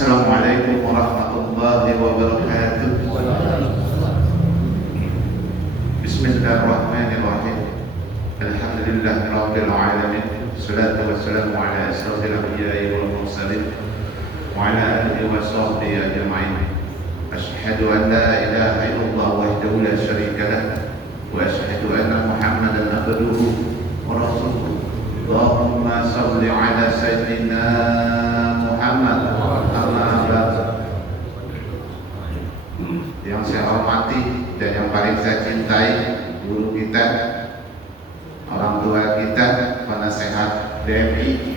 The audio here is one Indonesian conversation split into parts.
Assalamualaikum warahmatullahi wabarakatuh. Bismillahirrahmanirrahim. Alhamdulillahirabbil alamin. Wassalatu wassalamu ala asyrafil anbiya'i wal mursalin wa ala alihi wa sahbihi ajma'in. Asyhadu an la ilaha illallah wahdahu la syarika lah wa asyhadu anna Muhammadan abduhu wa rasuluh. Allahumma shalli ala sayyidina Muhammad. Yang saya hormati dan yang paling saya cintai, guru kita, orang tua kita, penasehat DMI,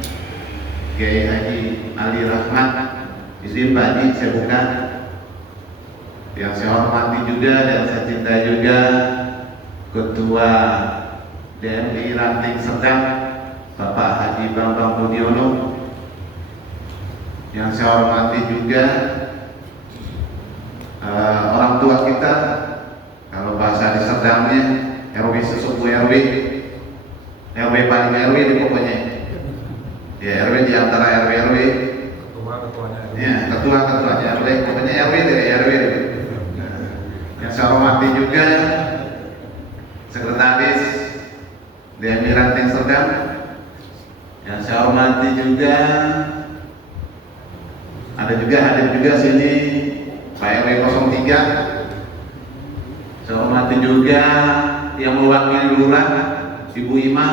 Kiai Haji Ali Rahmat. Izin Pak Haji, saya buka. Yang saya hormati juga dan saya cintai juga Ketua DMI Ranting Serdang, Bapak Haji Bambang Budiono. Yang saya hormati juga orang tua kita, kalau bahasa di Serdangnya RW sesepuh RW paling RW ini pokoknya ya, RW di antara RW ketuanya ya, ketuanya RW, pokoknya RW dari RW. Yang saya hormati juga Sekretaris DMI Ranting Serdang. Yang saya hormati juga hadir juga sini Pak RW 03. Saya hormati juga yang mewakili lurah, Ibu Ima.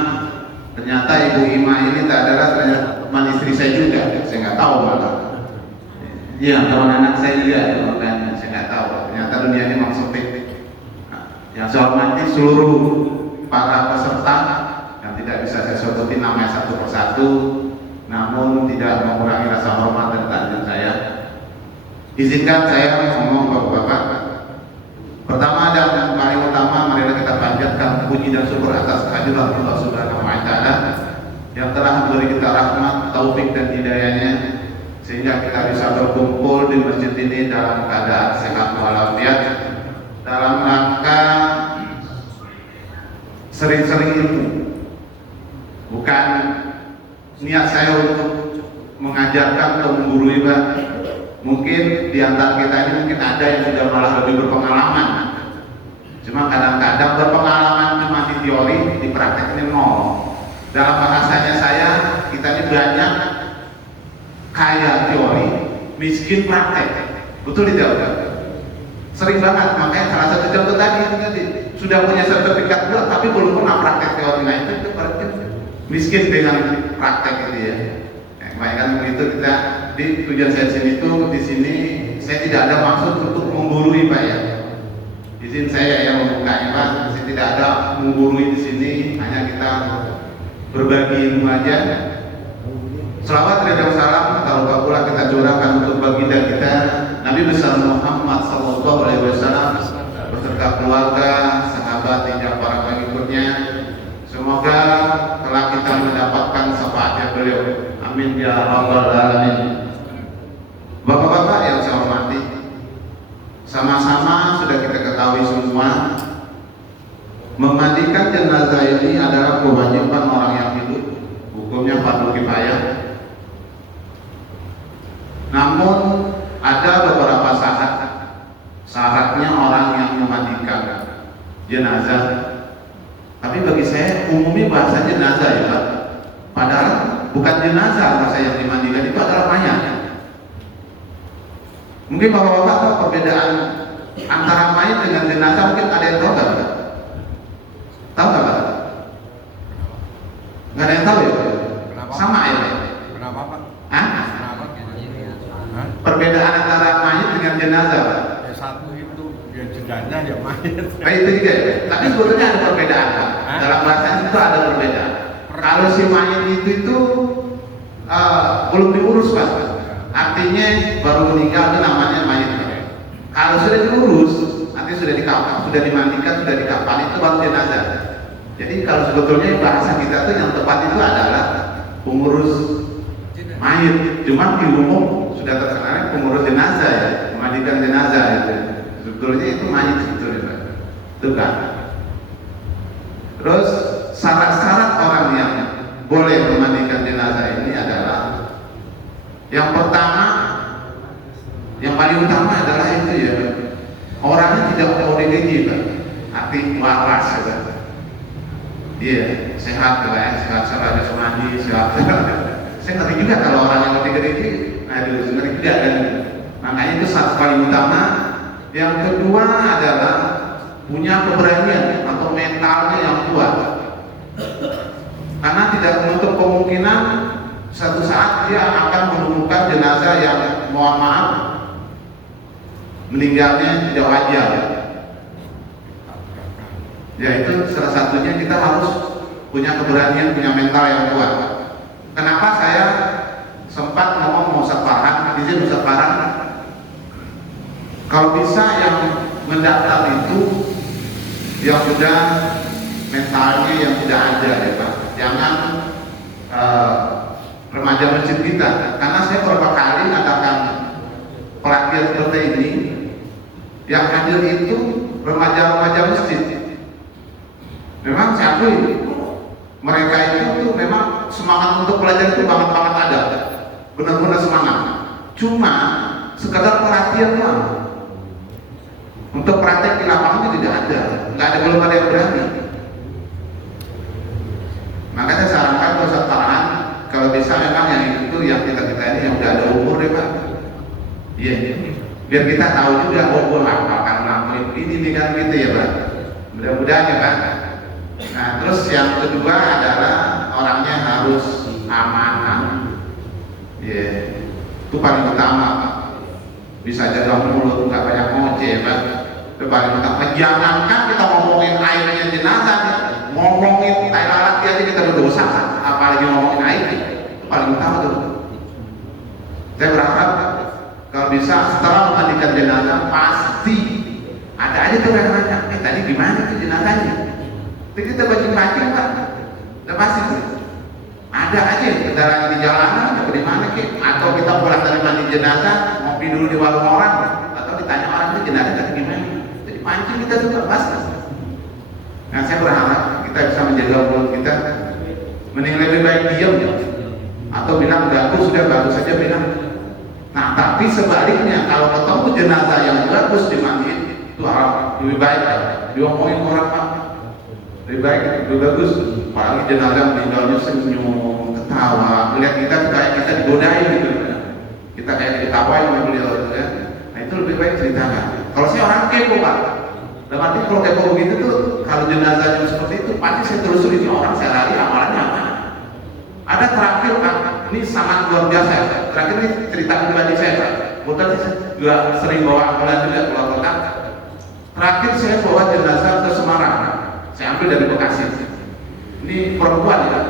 Ternyata Ibu Ima ini adalah teman istri saya juga. Saya nggak tahu malah. Iya, kawan anak saya juga. Saya nggak tahu. Ternyata dunia ini memang sempit. Yang saya hormati seluruh para peserta yang tidak bisa saya sebutin namanya satu persatu, namun tidak mengurangi rasa hormat dan takjub saya. Izinkan saya ngomong Bapak-bapak. Pertama dan paling utama, marilah kita panjatkan puji dan syukur atas kehadiran Allah Subhanahu wa Ta'ala yang telah memberi kita rahmat, taufik dan hidayahnya sehingga kita bisa berkumpul di masjid ini dalam keadaan sehat walafiat, dalam rangka sering-sering ilmu. Bukan niat saya untuk mengajarkan atau menggurui, Pak. Mungkin di antara kita ini mungkin ada yang sudah malah lebih berpengalaman. Cuma kadang-kadang berpengalaman cuma di teori, di praktek ini nol. Dalam bahasanya saya, kita ini banyak kaya teori, miskin praktek. Betul tidak? Sering banget, makanya salah satu contoh tadi sudah punya sertifikat dua tapi belum pernah praktek teori. Nah itu berarti miskin dengan praktek itu ya. Makanya begitu kita di tujuan saya di sini saya tidak ada maksud untuk menggurui, Pak ya. Izin saya yang membukanya, Pak. Saya tidak ada menggurui di sini, hanya kita berbagi ilmu aja. Selawat dan salam tak lupa pula kita curahkan untuk baginda kita Nabi besar Muhammad sallallahu alaihi wasallam beserta keluarga, sahabat hingga para pengikutnya. Semoga telah kita mendapatkan syafaatnya beliau. Amin ya rabbal alamin. Bapak-bapak yang saya hormati, sama-sama sudah kita ketahui semua, memandikan jenazah ini adalah kewajiban orang yang hidup, hukumnya fardu kifayah. Namun ada beberapa syaratnya orang yang memandikan jenazah. Tapi bagi saya umumnya bahasa jenazah ya, Pak. Padahal bukan jenazah bahasa yang dimandikan, itu adalah mayat. Mungkin bapak-bapak tahu perbedaan antara mayat dengan jenazah, mungkin ada yang tahu nggak? Tahu nggak, Pak? Nggak ada yang tahu ya? Kenapa? Sama ya? Kenapa, Pak? Hah? Kenapa? Perbedaan antara mayat dengan jenazah, Pak? Ya satu itu ya jenazah ya mayat. Nah itu juga ya? Tapi sebetulnya ada perbedaan, Pak. Dalam bahasanya itu ada perbedaan. Kalau si mayat itu belum diurus, Pak. Artinya baru meninggal itu namanya mayat. Kalau sudah diurus, nanti sudah dikafan, sudah dimandikan, sudah dikafan, itu baru jenazah. Jadi kalau sebetulnya bahasa kita tuh yang tepat itu adalah pengurus mayat. Cuma di umum sudah terkenal pengurus jenazah ya, memandikan jenazah itu. Sebetulnya itu mayat sebetulnya, Pak. Itu kan. Terus syarat-syarat orang yang boleh memandikan jenazah ini adalah yang pertama Yang paling utama adalah itu ya, orangnya tidak ODGJ Pak, hati waras ya Pak. Iya, sehat lah ya, sehat semandi, sehat. Saya ngerti juga kalau orang yang ODGJ, aduh ngeri juga kan. Makanya itu satu paling utama. Yang kedua adalah punya keberanian atau mentalnya yang kuat. Karena tidak menutup kemungkinan satu saat dia akan menemukan jenazah yang mohon maaf meninggalnya tidak wajar. Ya itu salah satunya kita harus punya keberanian, punya mental yang kuat. Kenapa saya sempat ngomong Ustaz Farhan, izin Ustaz Farhan, kalau bisa yang mendaftar itu yang sudah mentalnya yang sudah ada ya Pak, jangan remaja masjid kita, karena saya beberapa kali mengadakan pelatihan seperti ini, yang hadir itu remaja-remaja masjid. Memang saya akui mereka itu memang semangat untuk belajar itu banget ada, benar-benar semangat. Cuma sekedar perhatian lah, untuk praktek di lapangan tidak ada, nggak ada, belum ada yang berani. Makanya saya sarankan ke Ustaz Farhan, kalau bisa memang yang itu yang kita ini yang udah ada umur deh Pak. Iya, biar kita tahu juga gue akan ngelakuin ini nih kan gitu ya Pak. Mudah-mudahan ya Pak. Nah terus yang kedua adalah orangnya harus amanah. Iya, itu paling utama Pak. Bisa jaga mulut, nggak banyak ngoceh Pak. Itu paling utama. Jangankan kita ngomongin airnya jenazah, ngomongin tai lalat aja kita berdosa, apalagi ngomongin air. Itu paling utama tuh. Saya berharap kalau bisa setelah memandikan jenazah pasti ada aja tuh yang nanya, tadi gimana tuh jenazahnya? Jadi kita bacing-bacing Pak, udah pasti tuh. Ada aja kendaraan di jalanan, atau di mana ke? Atau kita pulang dari mandi jenazah, ngopi dulu di warung orang, atau ditanya orang itu jenazah tadi gimana? Jadi pancing kita juga pasti. Nah saya berharap kita bisa menjaga mulut kita, mending lebih baik diam ya, atau bilang bagus saja bilang. Nah tapi sebaliknya kalau ketemu jenazah yang bagus dimandiin, itu lebih baik ya. Diomongin orang Pak, lebih baik, lebih bagus. Apalagi jenazah meninggalnya senyum, ketawa, melihat kita kayak kita digodain gitu, kita kayak diketawain sama beliau gitu ya. Nah itu lebih baik ceritakan. Kalau saya orang kepo Pak, dalam arti kalau kepo begitu tuh, kalau jenazahnya seperti itu pasti saya telusuri orang, saya lari amalannya apa. Ada terakhir Pak, ini sangat luar biasa ya. Terakhir ini cerita pribadi saya Pak. Kemudian saya juga sering bawa ambulan juga keluar kota. Terakhir saya bawa jenazah ke Semarang, saya ambil dari Bekasi. Ini perempuan ya,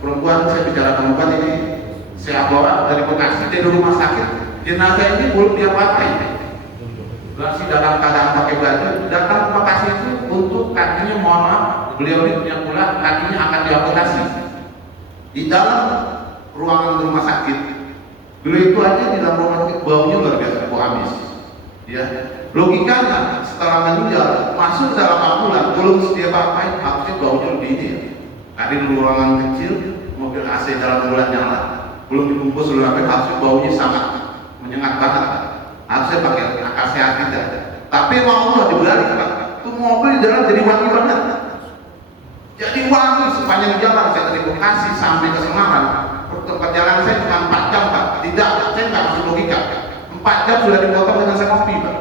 perempuan, saya bicara perempuan ini saya bawa dari Bekasi dari rumah sakit. Jenazah ini belum dia pakai, masih dalam keadaan pakai baju. Datang ke Bekasi itu untuk kakinya, mohon maaf, beliau ini punya pula kakinya akan diamputasi. Di dalam ruangan rumah sakit, beliau itu aja di dalam rumah sakit baunya luar biasa, bau amis. Ya, logikanya setelah meninggal masuk dalam ambulan, belum sedia pakai, harusnya baunya lebih ini ya. Ada di ruangan kecil, mobil AC dalam bulan nyala, belum dibungkus belum apa, harusnya baunya sangat menyengat banget. Harusnya pakai akal sehat kita. Tapi mau Allah dibalik Pak, itu mobil di dalam jadi wangi banget. Jadi wangi sepanjang jalan saya dari Bekasi sampai ke Semarang. Perjalanan saya cuma 4 jam Pak. Tidak, saya nggak masuk logika. 4 jam sudah dipotong dengan saya kopi Pak.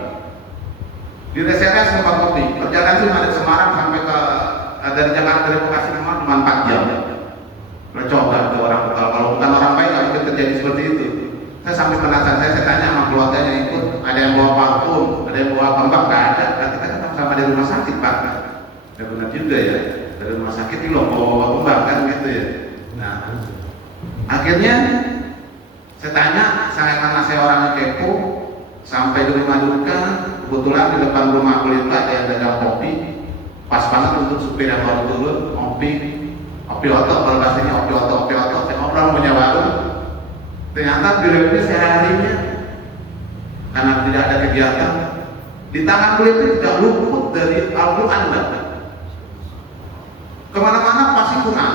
Di RSCS tempat kopi. Perjalanan itu dari Semarang sampai ke dari Jakarta dari Bekasi cuma 4 jam. Coba ke orang, kalau bukan orang baik nggak mungkin terjadi seperti itu. Saya sampai penasaran, saya tanya sama keluarga yang ikut, ada yang bawa parfum, ada yang bawa kembang, nggak ada. Berarti kan sama dari rumah sakit Pak. Ya benar juga ya. Dari rumah sakit ini loh bawa kembang kan gitu ya. Nah, akhirnya saya tanya, karena saya orang kepo, sampai di rumah duka, kebetulan di depan rumah beliau ada yang dagang kopi, pas banget untuk supir yang baru turun, kopi otot, kalau bahasanya kopi otot, saya ngobrol punya warung. Ternyata beliau ini seharinya, karena tidak ada kegiatan, di tangan beliau itu tidak luput dari Al-Quran. Kemana-mana pasti Quran.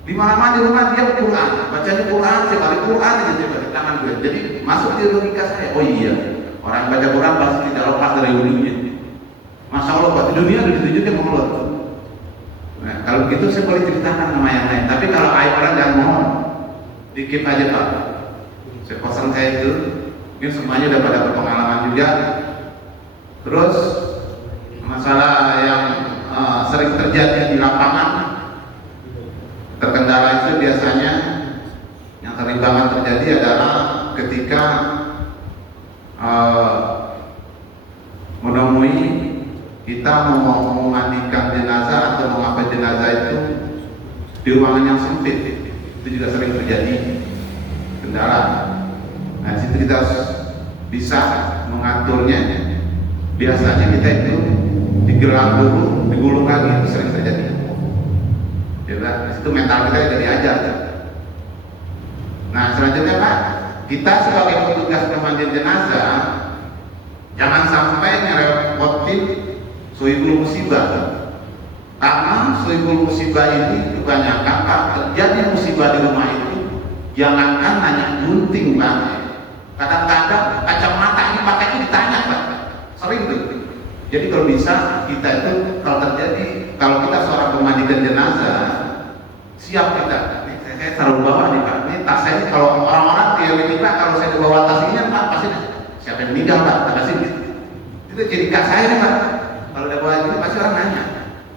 Di mana-mana di rumah dia Quran, bacanya Quran, sekali Quran aja coba di tangan gue. Jadi masuk di logika saya. Oh iya, orang baca Quran pasti tidak lepas dari wudhunya. Masya Allah, Pak, di dunia udah ditunjukin sama Allah. Nah, kalau begitu saya boleh ceritakan sama yang lain. Tapi kalau aib orang jangan mohon, dikip aja Pak. Saya kosan saya itu, mungkin semuanya udah pada berpengalaman juga. Terus masalah yang sering terjadi di lapangan, terkendala itu biasanya yang sering banget terjadi adalah ketika menemui kita mau memandikan jenazah atau mengapa jenazah itu di ruangan yang sempit, itu juga sering terjadi kendala. Nah, situ kita bisa mengaturnya. Biasanya kita itu digelar dulu, digulung lagi, itu sering terjadi. Ya, itu mental kita jadi diajar. Nah, selanjutnya Pak, kita sebagai petugas pemandian jenazah jangan sampai ngerepotin suhibul musibah. Karena suhibul musibah ini kebanyakan Pak, terjadi musibah di rumah itu jangankan hanya gunting Pak. Kadang-kadang kacamata ini pakainya ditanya Pak. Sering tuh. Jadi kalau bisa kita itu kalau kita seorang pemandikan jenazah, siap kita. Saya selalu bawa nih Pak. Ini tas saya ini kalau orang-orang teori Pak, kalau saya bawa tas ini Pak pasti siapa yang meninggal Pak? Kasih itu jadi kak saya nih Pak. Kalau udah bawa ini pasti orang nanya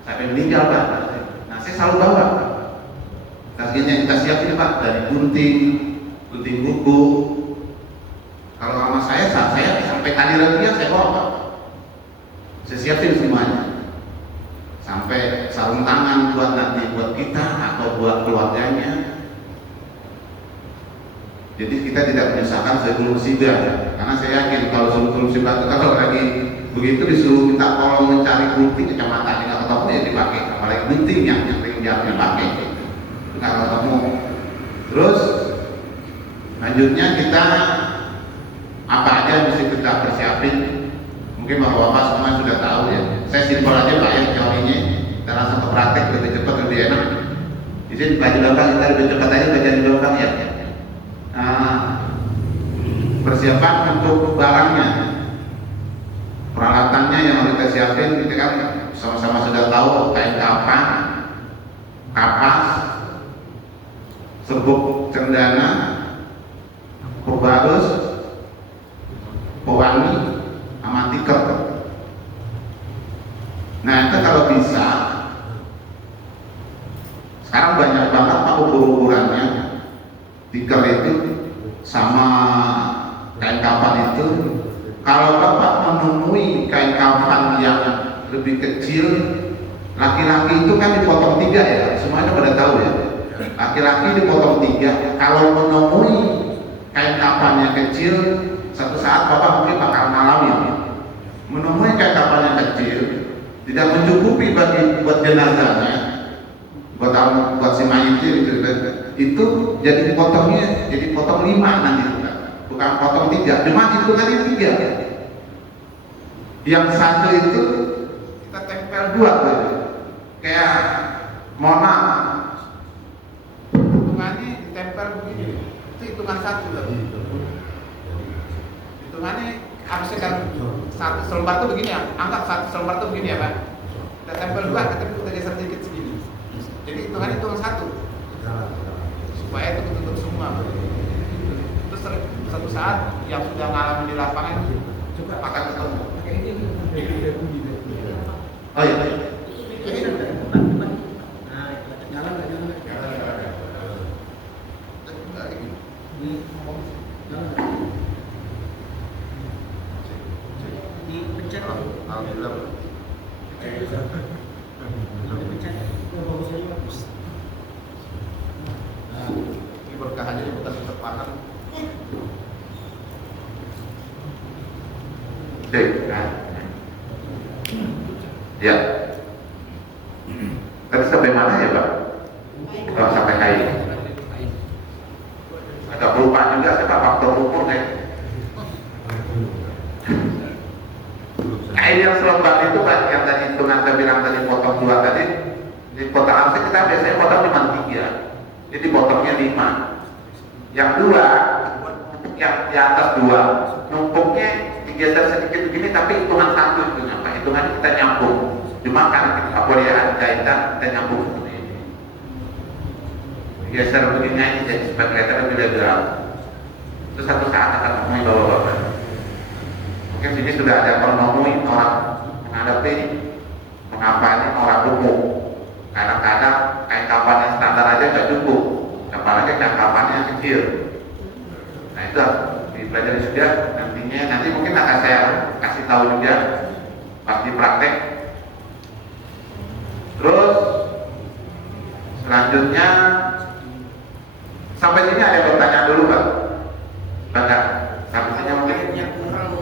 siapa yang meninggal Pak. Nah saya selalu bawa tas ini yang kita siap ini Pak, dari gunting buku. Kalau sama saya sampai tadi dia saya bawa Pak. Saya siapin semuanya. Sampai sarung tangan buat nanti buat kita atau buat keluarganya. Jadi kita tidak menyusahkan sebelum musibah, karena saya yakin kalau sebelum musibah itu kalau lagi begitu disuruh minta tolong mencari gunting kacamata nggak ketemu ya dipakai, apalagi gunting yang jarang pakai nggak ketemu. Terus lanjutnya kita apa aja yang mesti kita persiapin. Mungkin bapak-bapak semua sudah tahu ya. Saya simpel aja Pak ya teorinya. Kita langsung ke praktek lebih cepat lebih enak. Di sini baju logam kita lebih cepat aja belajar di logam ya. Persiapan untuk barangnya, peralatannya yang harus kita siapin, kita kan sama-sama sudah tahu kain kafan, kapas, serbuk cendana, pebarus, pewangi, sama tikar. Nah itu kalau bisa, sekarang banyak banget Pak ukur-ukurannya, tikar itu sama kain kafan itu. Kalau Bapak menemui kain kafan yang lebih kecil, laki-laki itu kan dipotong 3 ya, semuanya pada tahu ya. Laki-laki dipotong 3. Kalau menemui kain kafan yang kecil, satu saat Bapak mungkin bakal ngalamin menemui kain kafan yang kecil tidak mencukupi buat jenazahnya, buat si mayit itu jadi potongnya jadi potong 5 nanti bukan potong 3, cuma itu kan 3. Yang satu itu kita tempel 2 tuh. Kayak Mona hitungannya ditempel begini, itu hitungan 1 tuh. Hitungannya harusnya kan 1 selembar tuh begini ya, anggap 1 selembar tuh begini ya Pak. Kita tempel 2, kita geser sedikit segini. Jadi hitungannya hitungan 1 supaya itu tutup semua. Terus satu saat yang sudah ngalamin di lapangan akan ketemu. Oh iya. Ini berkah aja bekas terpakan. Ya. Tadi sampai mana ya Pak? Kalau sampai kain. Agak lupa juga saya Pak faktor ukur ya. Kain yang selembar itu Pak, yang tadi hitungan saya bilang tadi potong 2 tadi, di kotak arsa kita biasanya potong cuma 3. Jadi potongnya 5. Yang 2, yang di atas 2, numpuknya digeser sedikit begini, tapi hitungan 1 itu apa? Hitungannya kita nyambung. Cuma karena kita boleh ada jahitan, kita nyambung seperti ini. Geser begini aja jadi supaya kelihatan lebih legal. Itu satu saat akan menemui bapak-bapak. Mungkin sini sudah ada menemui orang menghadapi mengapa ini orang lumpuh. Kadang-kadang kain kapan yang standar aja nggak cukup, apalagi kain kapan yang kecil. Nah itu dipelajari sudah, nanti mungkin akan saya kasih tahu juga pas di praktek. Terus selanjutnya sampai sini ada pertanyaan dulu Pak? Bangga, sampai sini mungkin yang kurang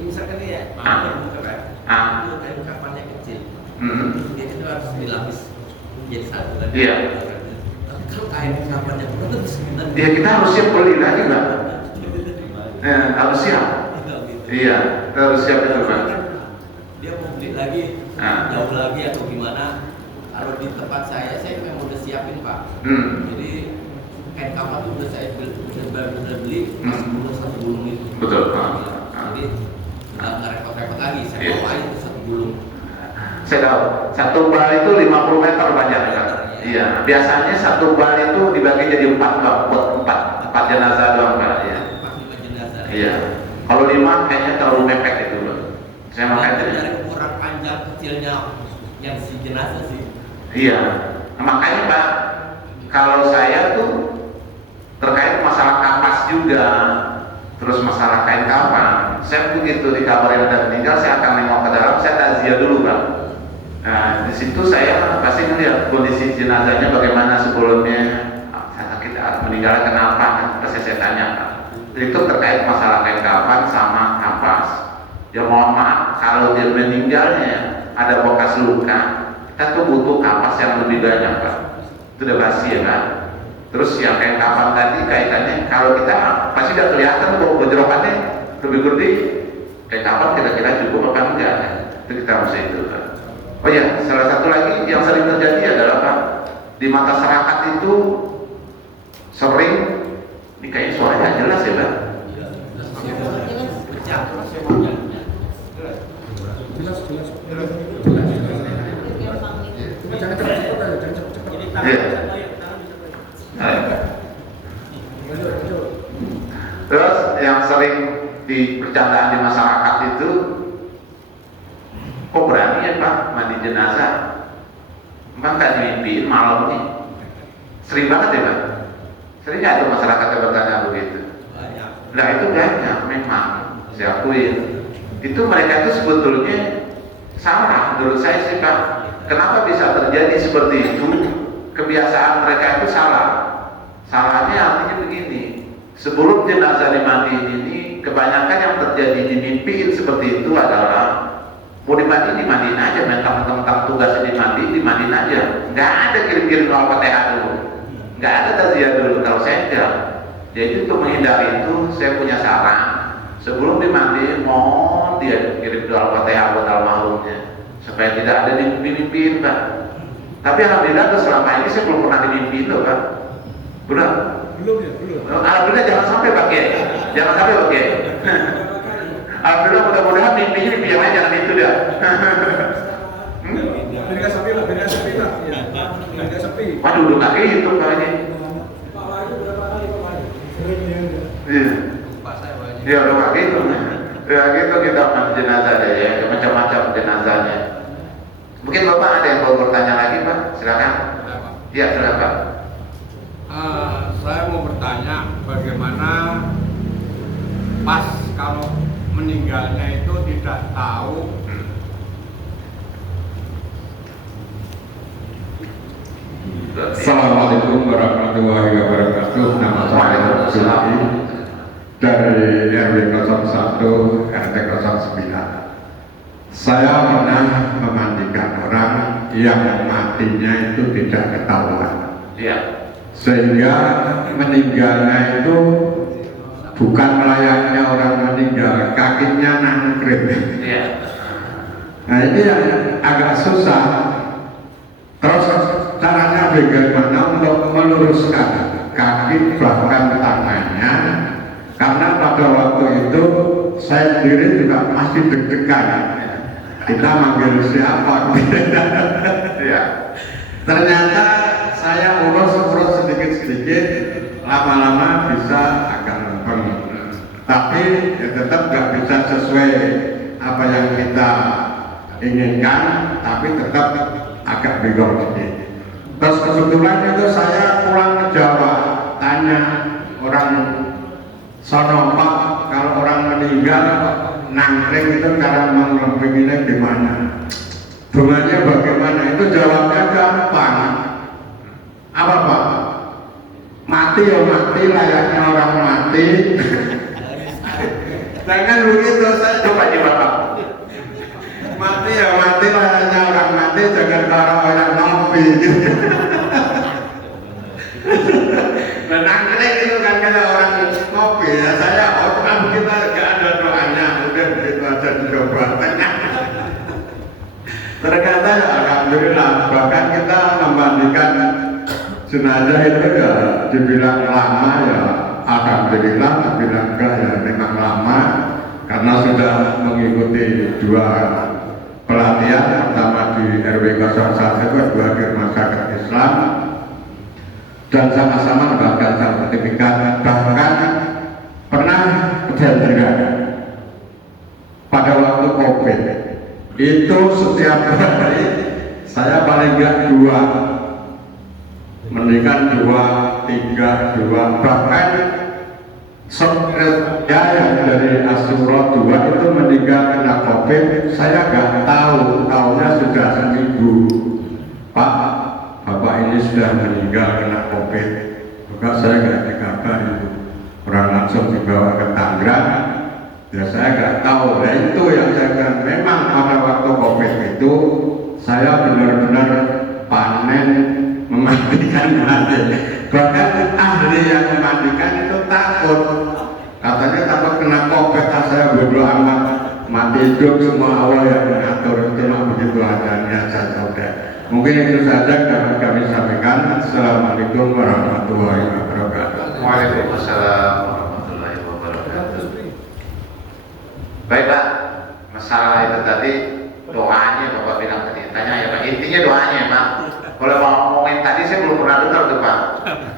misalkan ya, itu kain kapannya kecil, dia itu harus dilapis jadi satu kan? Iya. Tapi kalau kain kapannya kurang itu sekitar. Ya kita harus siap beli lagi Pak. Harus siap. Iya, kita harus siap itu Pak. Dia mau beli lagi, jauh lagi atau gimana? Kalau di tempat saya memang udah siapin Pak. Jadi kain kapan itu udah saya beli masih belum 1 gulung itu. Betul. Jadi nggak repot-repot lagi. Saya bawa aja itu 1 gulung. Saya tahu, 1 bal itu 50 meter panjangnya Pak. Iya, biasanya 1 bal itu dibagi jadi 4 Pak, buat 4 jenazah doang Pak. Iya. 4-5 jenazah. Iya. Kalau 5 kayaknya terlalu mepet itu Pak. Saya makanya dari ukuran panjang kecilnya yang si jenazah sih. Iya. Nah, makanya Pak, kalau saya tuh terkait masalah kapas juga, terus masalah kain kapan, saya begitu dikabarin ada meninggal, saya akan nengok ke dalam, saya takziah dulu Pak. Nah di situ saya pasti melihat kondisi jenazahnya bagaimana sebelumnya, kita meninggal kenapa, pasti saya tanya Pak. Itu terkait masalah kain kapan sama kapas. Ya mohon maaf, kalau dia meninggalnya ada bekas luka, kita tuh butuh kapas yang lebih banyak Pak. Itu udah basi ya Pak. Terus yang kain kapan tadi kaitannya, kalau kita pasti udah kelihatan bahwa benjolannya lebih gede, kain kapan kira-kira cukup apa enggak? Itu kita harus itu Pak. Oh ya, salah satu lagi yang sering terjadi adalah Pak, di mata masyarakat itu sering ini kayaknya suaranya jelas ya Pak. Pecah. Terus yang sering di percandaan di masyarakat itu, kok berani ya Pak mandi jenazah? Emang nggak dimimpiin malam nih? Sering banget ya Pak? Sering nggak tuh masyarakat yang bertanya begitu? Nah itu banyak memang, saya akuin. Itu mereka itu sebetulnya salah menurut saya sih Pak. Kenapa bisa terjadi seperti itu? Kebiasaan mereka itu salah. Salahnya artinya begini, sebelum jenazah dimandiin ini, kebanyakan yang terjadi dimimpiin seperti itu adalah mau dimandiin aja, mentang-mentang tugasnya dimandiin aja. Nggak ada kirim-kirim Al-Fatihah dulu, nggak ada taziah dulu. Kalau saya enggak, jadi untuk menghindari itu, saya punya saran. Sebelum dimandiin, mohon dia kirim doa Al-Fatihah buat almarhumnya, supaya tidak ada dimimpiin Pak. Tapi alhamdulillah selama ini saya belum pernah dimimpiin loh Pak. Belum ya, belum. Alhamdulillah jangan sampai pakai, Alhamdulillah mudah-mudahan mimpinya biar jangan itu dah. Beda sepi lah. Beda sepi. Waduh, udah kaki itu Pak ini. Iya. Ya udah kaki itu. Ya gitu kita jenazah deh ya, macam-macam jenazahnya. Mungkin Bapak ada yang mau bertanya lagi Pak, silakan. Iya silakan. Saya mau bertanya bagaimana pas kalau meninggalnya itu tidak tahu Assalamualaikum warahmatullahi wabarakatuh. Nama saya Zulki dari RW 01 RT 09. Saya pernah memandikan orang yang matinya itu tidak ketahuan. Iya. Sehingga meninggalnya itu bukan melayaknya orang meninggal, kakinya nangkring. Iya. Nah ini yang agak susah. Terus caranya bagaimana untuk meluruskan kaki bahkan tangannya, karena pada waktu itu saya sendiri juga masih deg-degan. Kita manggil siapa? Ya. Ternyata saya urus sedikit-sedikit, lama-lama bisa agak lempeng. Tapi ya tetap nggak bisa sesuai apa yang kita inginkan, tapi tetap agak bingung sedikit. Terus kebetulan itu saya pulang ke Jawa, tanya orang sono, Pak, kalau orang meninggal nangkring itu cara mengelempinginnya gimana? Bunganya bagaimana? Itu jawabnya gampang. Apa Pak? Mati ya mati, layaknya orang mati. Jangan begitu, saya coba Pak. Mati ya mati, layaknya orang mati, jangan kalau orang ngopi. Dan nangkring itu kan kalau orang ngopi ya, saya kan kita nggak ada doanya, udah begitu aja dicoba. Ternyata ya alhamdulillah, bahkan kita memandikan jenazah itu ya dibilang lama ya alhamdulillah, dibilang enggak ya memang lama, karena sudah mengikuti 2 pelatihan, pertama di RW 01, kedua di Rumah Sakit Islam, dan sama-sama mendapatkan sertifikat. Bahkan pernah kejadian pada waktu COVID itu setiap hari saya paling enggak 2 meninggal, 2, 3, 2, bahkan sekretnya yang dari Asuro 2 itu meninggal kena COVID. Saya nggak tahunya sudah seminggu, Pak, Bapak ini sudah meninggal kena COVID. Maka saya nggak dikabar itu, orang langsung dibawa ke Tangerang. Ya saya nggak tahu. Nah itu yang saya kira, memang pada waktu COVID itu saya benar-benar panen memandikan mati. Bahkan ahli yang memandikan itu takut, katanya takut kena COVID. Saya bodoh amat, mati hidup semua awal yang mengatur, cuma begitu adanya saja. Mungkin itu saja dapat kami sampaikan. Assalamualaikum warahmatullahi wabarakatuh. Waalaikumsalam warahmatullahi wabarakatuh. Baik Pak, masalah itu tadi doanya Bapak bilang tadi, tanya ya Pak, intinya doanya ya Pak. Kalau mau ngomongin tadi saya belum pernah dengar tuh Pak,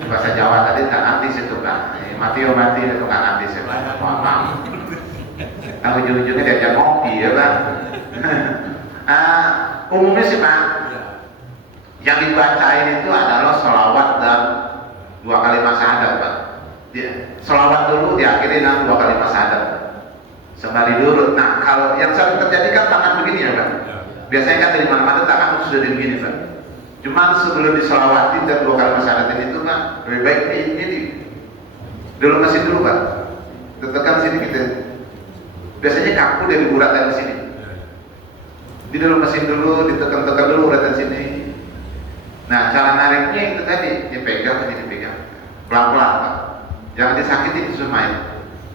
bahasa Jawa tadi tak nanti situ Pak, mati ya mati itu kan nanti saya Pak, maaf. Nah ujung-ujungnya diajak ngopi ya Pak. Umumnya sih Pak, yang dibacain itu adalah sholawat dan 2 kalimat syahadat Pak. Sholawat dulu diakhiri dengan 2 kalimat syahadat. Sembari dulu. Nah kalau yang sering terjadi kan tangan begini ya Pak. Biasanya kan dari mana-mana tangan sudah begini Pak. Cuman sebelum disolawatin dan 2 kalimat syahadat itu Pak, lebih baik ini dulu mesin dulu Pak. Tekan sini kita. Biasanya kaku dari uratan sini. Di dalam mesin dulu, ditekan-tekan dulu uratan sini. Nah cara nariknya itu tadi dipegang, pelan-pelan Pak. Jangan disakiti semua,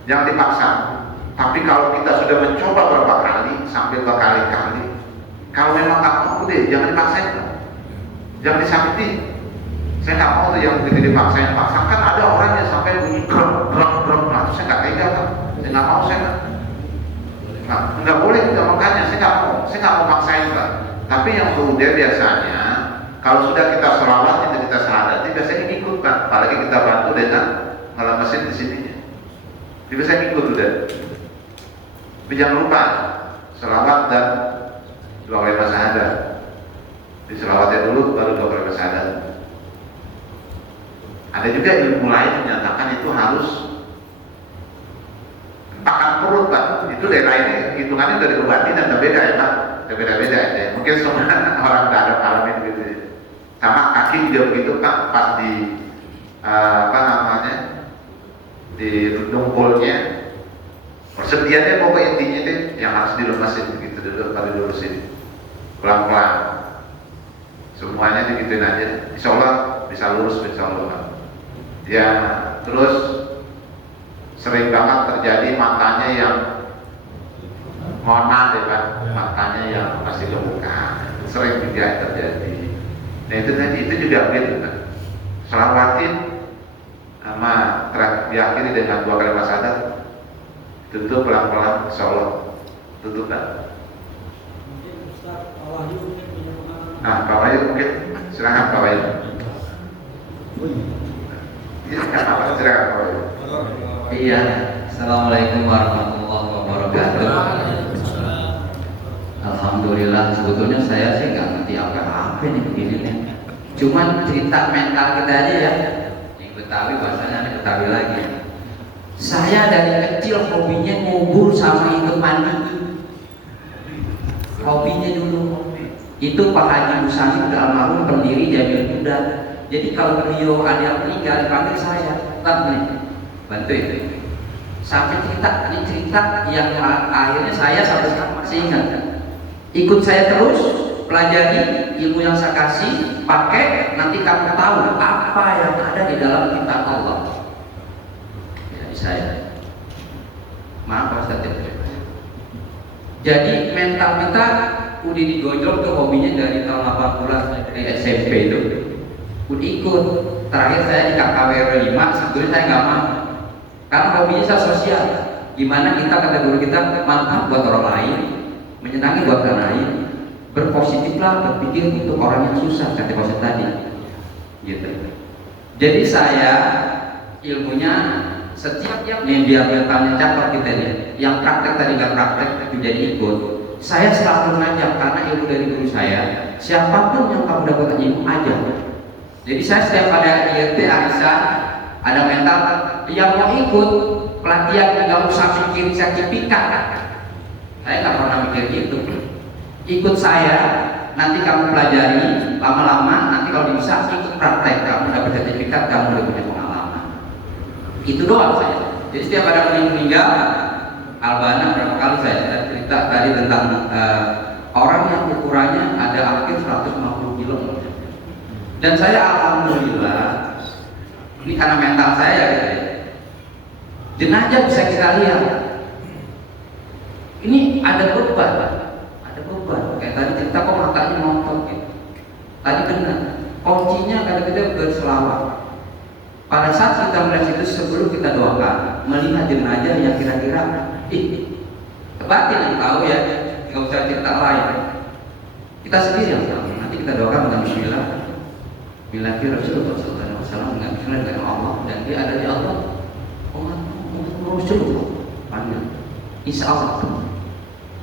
jangan dipaksa. Tapi kalau kita sudah mencoba berapa kali sampai berkali-kali, kalau memang tak mau deh, jangan dipaksain Pak. Jangan disakiti. Saya nggak mau tuh yang begitu dipaksain. Paksakan ada orang yang sampai bunyi grok, nah saya nggak tega Pak. Saya nggak mau, nggak boleh juga, makanya saya nggak mau maksain Pak. Tapi yang udah biasanya kalau sudah kita sholawat itu kita syahadat, biasanya ikut Pak. Apalagi kita bantu dengan ngelemesin di sininya, biasanya ikut udah. Tapi jangan lupa sholawat dan 2 kalimat syahadat. Di sholawatnya dulu baru 2 kalimat syahadat. Ada juga ilmu lain menyatakan itu harus tahan perut Pak. Itu daerah ini hitungannya dari kebatinan berbeda ya Pak. Beda-beda ya. Mungkin semua orang nggak ada alamin gitu. Sama kaki juga begitu Pak. Pas di di dengkulnya, persediaannya pokoknya intinya deh yang harus dilepasin begitu dulu, pada dilurusin pelan-pelan. Semuanya digituin aja. Insya Allah bisa lurus, insya Allah. Ya terus sering banget terjadi matanya yang mohon maaf ya Pak, matanya yang masih kebuka, sering juga terjadi. Nah itu tadi itu juga begitu Pak. Selawati dengan 2 kalimat syahadat. Tutup pelan-pelan, insya Allah. Tutup kan? Mungkin Ustaz Wahyu mungkin punya pengalaman. Nah, Pak Wahyu mungkin silakan Pak Wahyu. Iya, apa? Silakan Pak Wahyu. Iya, Assalamualaikum warahmatullahi wabarakatuh. Alhamdulillah, sebetulnya saya sih nggak ngerti apa-apa nih begini nih. Cuman cerita mental kita aja ya. Yang Betawi bahasanya ada Betawi lagi. Saya dari kecil hobinya ngubur sama ikut mandi. Hobinya dulu. Itu Pak Haji Busani udah almarhum pendiri Jamil Huda. Jadi kalau beliau ada yang meninggal dipanggil saya, tetap nih bantuin. Sampai ini cerita yang akhirnya saya sampai sekarang masih ingat. Ikut saya terus, pelajari ilmu yang saya kasih, pakai, nanti kamu tahu apa yang ada di dalam kitab Allah. Jadi saya, maaf Pak Ustaz. Jadi mental kita udah digojol tuh hobinya dari tahun 80-an dari SMP itu. Udah ikut. Terakhir saya di KKWR 5, sebetulnya saya nggak mau. Karena hobinya saya sosial. Gimana kita kata guru kita manfaat buat orang lain, menyenangi buat orang lain, berpositiflah berpikir untuk orang yang susah kata Pak tadi. Gitu. Jadi saya ilmunya setiap yang dia mentalnya capat kita nih, yang praktek tadi nggak praktek itu jadi ikut. Saya selalu ngajak karena ilmu dari guru saya, siapapun yang kamu dapat ilmu aja. Jadi saya setiap ada IRT arisan, ada mental yang mau ikut pelatihan nggak usah mikir sertifikat. Saya nggak pernah mikir gitu. Ikut saya, nanti kamu pelajari lama-lama, nanti kalau bisa ikut praktek, kamu dapat sertifikat, kamu udah punya pengalaman. Itu doang saya. Jadi setiap ada meninggal, Albana berapa kali saya cerita tadi tentang orang yang ukurannya ada aktif 150 kilo. Dan saya alhamdulillah, ini karena mental saya gitu ya. Jenazah bisa kita lihat. Ini ada beban. Kayak tadi cerita kok matanya nonton gitu. Tadi benar. Kuncinya kalau kita berselawat. Pada saat kita melihat itu sebelum kita doakan, melihat jenazah yang kira-kira batin yang tahu ya, nggak usah cerita lain. Kita sendiri yang tahu. Nanti kita doakan dengan Bismillah. Bila Rasulullah SAW dengan Bismillah dengan Allah dan dia ada di Allah. Rasulullah panggil. Insya Allah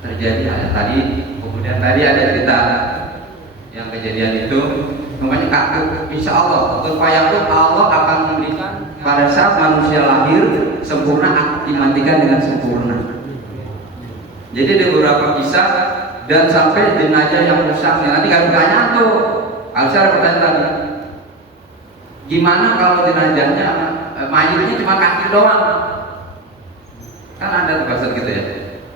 terjadi ada tadi. Kemudian tadi ada cerita yang kejadian itu, namanya kaku. Insya Allah, berfayaqul Allah akan memberikan pada saat manusia lahir sempurna dimandikan dengan sempurna. Jadi ada beberapa kisah dan sampai jenazah yang rusak. Nanti kan pertanyaan tuh, kalau saya pertanyaan tadi, gimana kalau jenazahnya mayatnya cuma kaki doang? Kan ada bahasa gitu ya.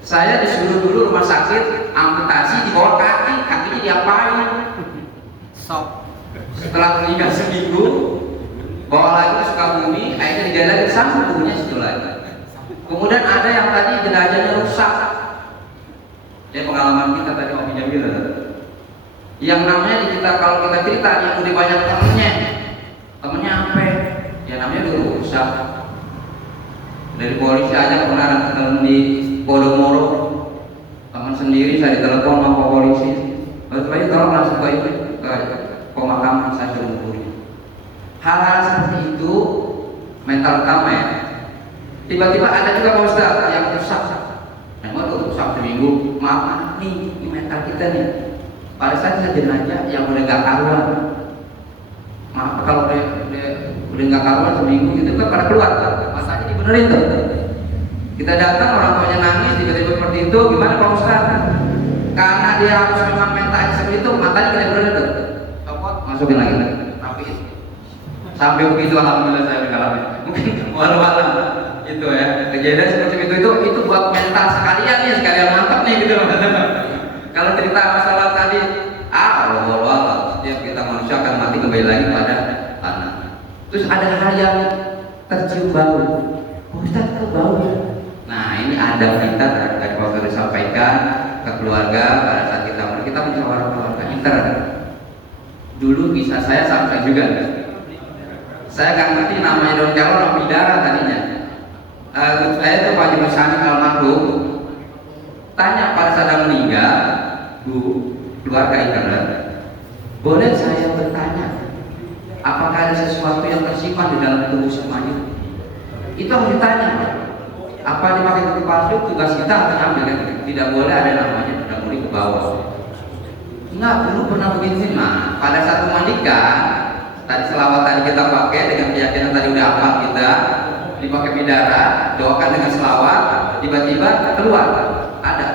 Saya disuruh dulu rumah sakit amputasi di bawah kaki, kakinya diapain? Sok. Setelah meninggal seminggu, bawa lagi ke Sukabumi, akhirnya digali lagi sama tubuhnya situ lagi. Kemudian ada yang tadi jenazahnya rusak. Ya pengalaman kita tadi Om Jamil. Yang namanya di kita kalau kita cerita yang udah banyak temennya apa? Ya namanya udah rusak. Dari polisi aja pernah ketemu di Podomoro, teman sendiri saya ditelepon sama polisi. Lalu tolong langsung ke pemakaman saya suruh nguburin. Hal-hal seperti itu mental utama ya. Tiba-tiba ada juga Pak Ustaz yang rusak. Memang tuh rusak seminggu. Maaf nih, ini mental kita nih. Pada saat saya jenazah yang udah gak karuan. Maaf kalau udah gak karuan seminggu itu kan pada keluar. Masanya dibenerin tuh. Kita datang orang tuanya nangis tiba-tiba seperti itu, gimana Pak Ustaz? Karena dia harus memang mentalnya seperti itu, matanya kita benerin tuh. Copot, masukin lagi, rapiin. Sampai begitu alhamdulillah saya mengalami. Mungkin walau-walau itu ya kejadian seperti itu buat mental sekalian ya, sekalian mantap nih gitu. Kalau cerita masalah tadi, walau setiap kita manusia akan mati kembali lagi pada tanah. Terus ada hal yang tercium bau. Ustaz ke bau ya? Nah ini ada kita dari waktu disampaikan ke keluarga pada saat kita mencawarkan keluarga inter. Dulu bisa saya sampai juga. Saya nggak ngerti namanya daun kelor atau bidara tadinya. saya itu Pak Haji Musani almarhum tanya pada saat meninggal, Bu, keluarga internet, boleh saya bertanya, apakah ada sesuatu yang tersimpan di dalam tubuh semuanya? Itu harus ditanya, Pak. Apa dipakai bukti palsu? Tugas kita harus ambil, kan? Tidak boleh ada namanya tidak boleh ke bawah. Enggak, dulu pernah begini. Nah, pada saat memandikan, tadi selawat tadi kita pakai dengan keyakinan tadi udah hafal kita, dipakai bidara, doakan dengan selawat, tiba-tiba keluar ada.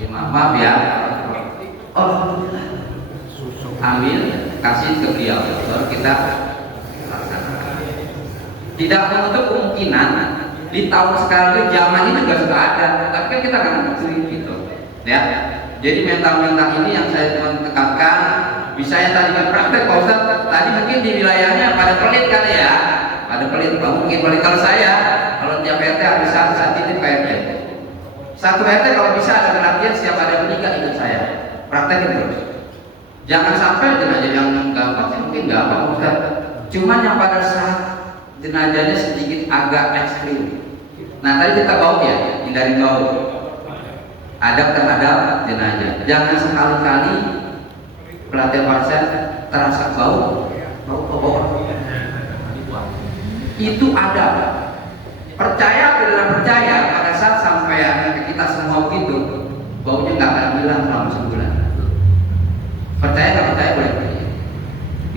Ya, maaf ya. Alhamdulillah. Ambil, kasih ke beliau, baru kita laksanakan. Tidak menutup kemungkinan di tahun sekarang itu zaman ini juga sudah ada, tapi kan kita akan mengetahui gitu, ya. Jadi mental-mental ini yang saya cuma tekankan, bisa yang tadi kan praktek Pak Ustaz, tadi mungkin di wilayahnya pada pelit kan ya, pada pelit, mungkin pelit kalau saya, kalau tiap RT habis satu titip ke RT. Satu RT kalau bisa ada pengertian setiap ada meninggal ikut saya, praktekin terus. Jangan sampai jenazah yang gampang sih mungkin gampang Ustaz, cuman yang pada saat jenazahnya sedikit agak ekstrim. Nah tadi kita bau ya, hindari bau. Adab terhadap jenazah. Jangan sekali-kali pelatihan pasien terasa bau kotor. Itu ada. Percaya atau tidak percaya, pada saat sampai kita semua begitu, baunya nggak akan hilang selama sebulan. Percaya nggak percaya boleh percaya.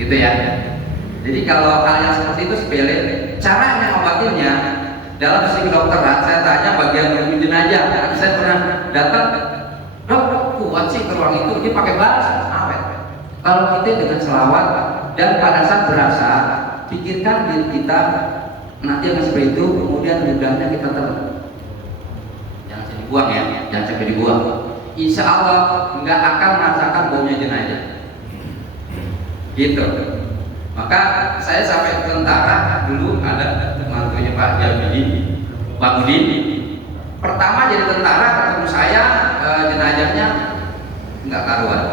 Gitu ya. Jadi kalau hal yang seperti itu sepele, cara mengobatinya dalam sisi kedokteran, saya tanya bagian menunggu jenazah. Saya pernah datang, dok, kuat sih ke ruang itu, dia pakai balas, awet. Kalau kita dengan selawat dan pada saat berasa, pikirkan diri kita nanti akan seperti itu, kemudian lidahnya kita telan. Jangan sampai dibuang ya, jangan sampai dibuang. Insya Allah nggak akan merasakan baunya jenazah. Gitu. Maka saya sampai tentara dulu ada mantunya Pak Jamili, Bang Dini. Pertama jadi tentara ketemu saya jenazahnya nggak karuan.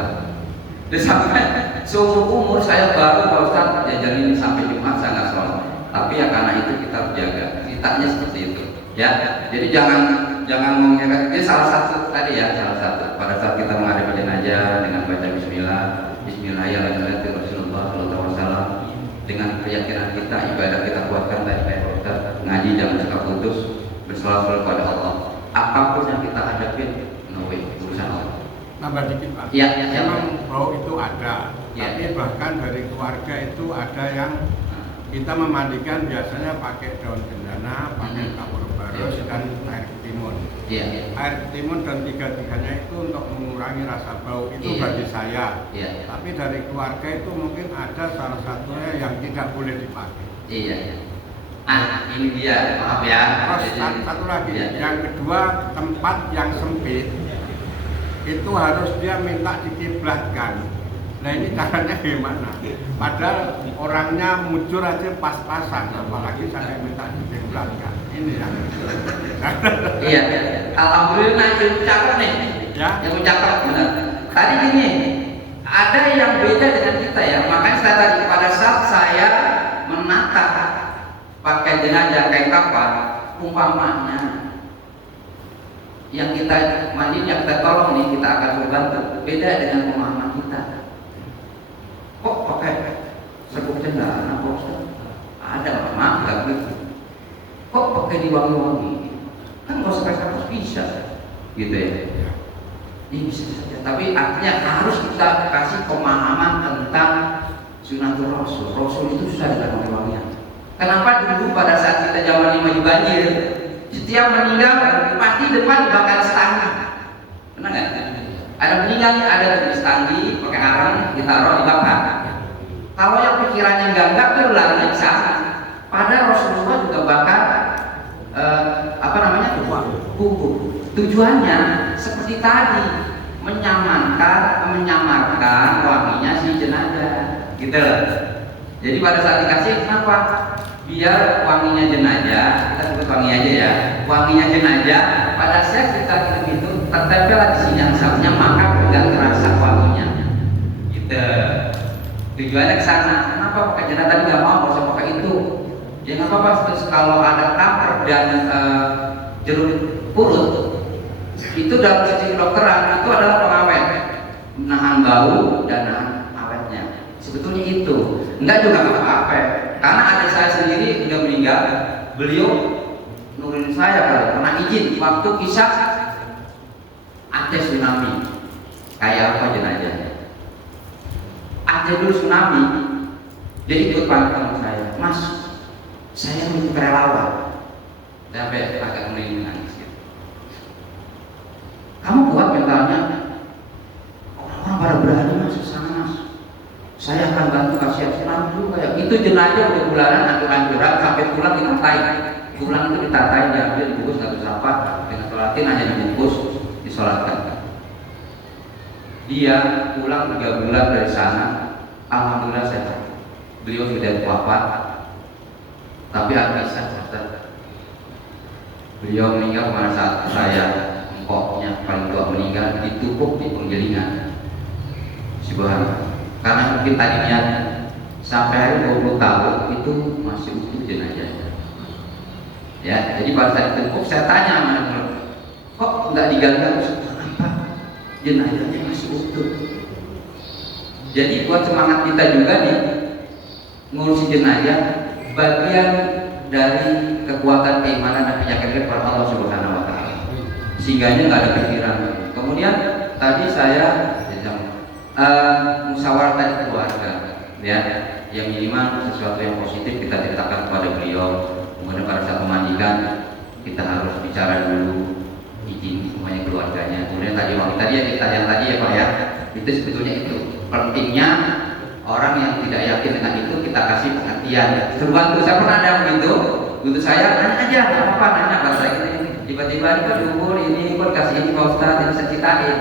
Dan sampai seumur umur saya baru Pak Ustaz diajarin sampai Jumat saya nggak sholat. Tapi ya karena itu kita harus jaga. Kitanya seperti itu. Ya, jadi jangan mengingatkan. Ini salah satu tadi ya, salah satu. Pada saat kita menghadapi jenazah dengan baca Bismillah, Bismillahirrahmanirrahim, Rasulullah SAW, dengan keyakinan kita, ibadah kita kuatkan tadi kayak Ustaz, ngaji jangan suka putus, bersolawat kepada Allah. Apapun yang kita hadapi, urusan Allah. Nambah dikit Pak. Iya, memang bau itu ada, ya. tapi bahkan dari keluarga itu ada yang kita memandikan biasanya pakai daun cendana, pakai kapur barus dan air ketimun. Iya. Air ketimun dan tiga-tiganya itu untuk mengurangi rasa bau itu bagi saya. Iya. Tapi dari keluarga itu mungkin ada salah satunya yang tidak boleh dipakai. Iya. Ini dia, maaf ya. Terus satu lagi, Iya. yang kedua tempat yang sempit itu harus dia minta dikiblatkan. Nah ini caranya gimana? Padahal orangnya mujur aja pas-pasan, apalagi saya minta dikiblatkan. Ini yang Iya. Alhamdulillah itu cakep nih. ya. Yang cakep benar. Tadi gini, ada yang beda dengan kita ya. Makanya saya tadi pada saat saya menata pakai jenazah kayak kapal, umpamanya yang kita mandi, yang kita tolong nih, kita akan membantu. Beda dengan pemahaman kita. Kok pakai serbuk cendana, Pak Ustaz? Ada maaf nggak begitu. Kok pakai diwangi-wangi? Kan nggak usah pakai bisa, gitu ya. Ini bisa saja. Tapi artinya harus kita kasih pemahaman tentang sunatul rasul. Rasul itu susah dengan wangi-wangian. Kenapa dulu pada saat kita zaman lagi banjir, setiap meninggal pasti depan dibakar setanggi. Benar nggak? Ada meninggal nih, ada tulis tanggi, pakai arang, ditaruh dibakar. Kalau yang pikirannya enggak tuh larinya ke sana. Padahal Rasulullah juga bakar kubur. Tujuannya seperti tadi, menyamarkan wanginya si jenazah, gitu. Jadi pada saat dikasih, kenapa? Biar wanginya jenazah, kita sebut wangi aja ya, wanginya jenazah pada saat kita itu tertempel di sini yang sampingnya, maka nggak terasa wanginya, gitu. Tujuannya ke sana. Kenapa pakai jenazah tadi nggak mau? Nggak usah pakai itu. Ya nggak apa-apa. Terus kalau ada cover dan jeruk purut itu dalam sisi kedokteran itu adalah pengawet, menahan bau dan nahan awetnya. Sebetulnya itu enggak juga apa-apa, karena adik saya sendiri udah meninggal, beliau nurunin saya kalau pernah izin waktu kisah Aceh tsunami, kayak apa jenazahnya. Aceh dulu tsunami, dia ikut pantang saya, Mas, saya butuh relawan. Sampai agak merinding nangis. Kamu kuat mentalnya? Orang-orang pada berani masuk sana, Mas. Saya akan bantu kasih tsunami dulu kayak itu. Jenazah udah bulanan hancur-hancuran sampai tulang ditatai. Tulang itu ditatai, diambil, dibungkus nggak bisa apa, dengan sholatin hanya dibungkus, disolatkan. Dia pulang 3 bulan dari sana, alhamdulillah sehat. Beliau sudah wafat, tapi ada kisah. Beliau meninggal pada saat saya empoknya paling tua meninggal, ditumpuk di penggilingan. Subhanallah. Karena mungkin tadinya sampai hari 20 tahun itu masih utuh jenazahnya. Ya, jadi pada saat ditumpuk saya tanya sama kok nggak digali terus? Kenapa? Jenazahnya masih utuh. Jadi buat semangat kita juga nih ngurusi jenazah, bagian dari kekuatan keimanan dan keyakinan kepada Allah Subhanahu wa taala. Sehingganya nggak ada pikiran. Kemudian tadi saya musyawarah tadi keluarga, ya, yang minimal sesuatu yang positif kita ceritakan kepada beliau. Kemudian pada saat memandikan kita harus bicara dulu, izin semuanya keluarganya. Kemudian tadi yang tadi ya Pak ya, itu sebetulnya itu pentingnya. Orang yang tidak yakin dengan itu kita kasih pengertian. Terbantu, saya pernah ada begitu, begitu saya nanya aja, nggak apa-apa nanya kalau saya ini tiba-tiba ini kok diukur ini kok dikasih ini Pak Ustadz, ini saya ceritain.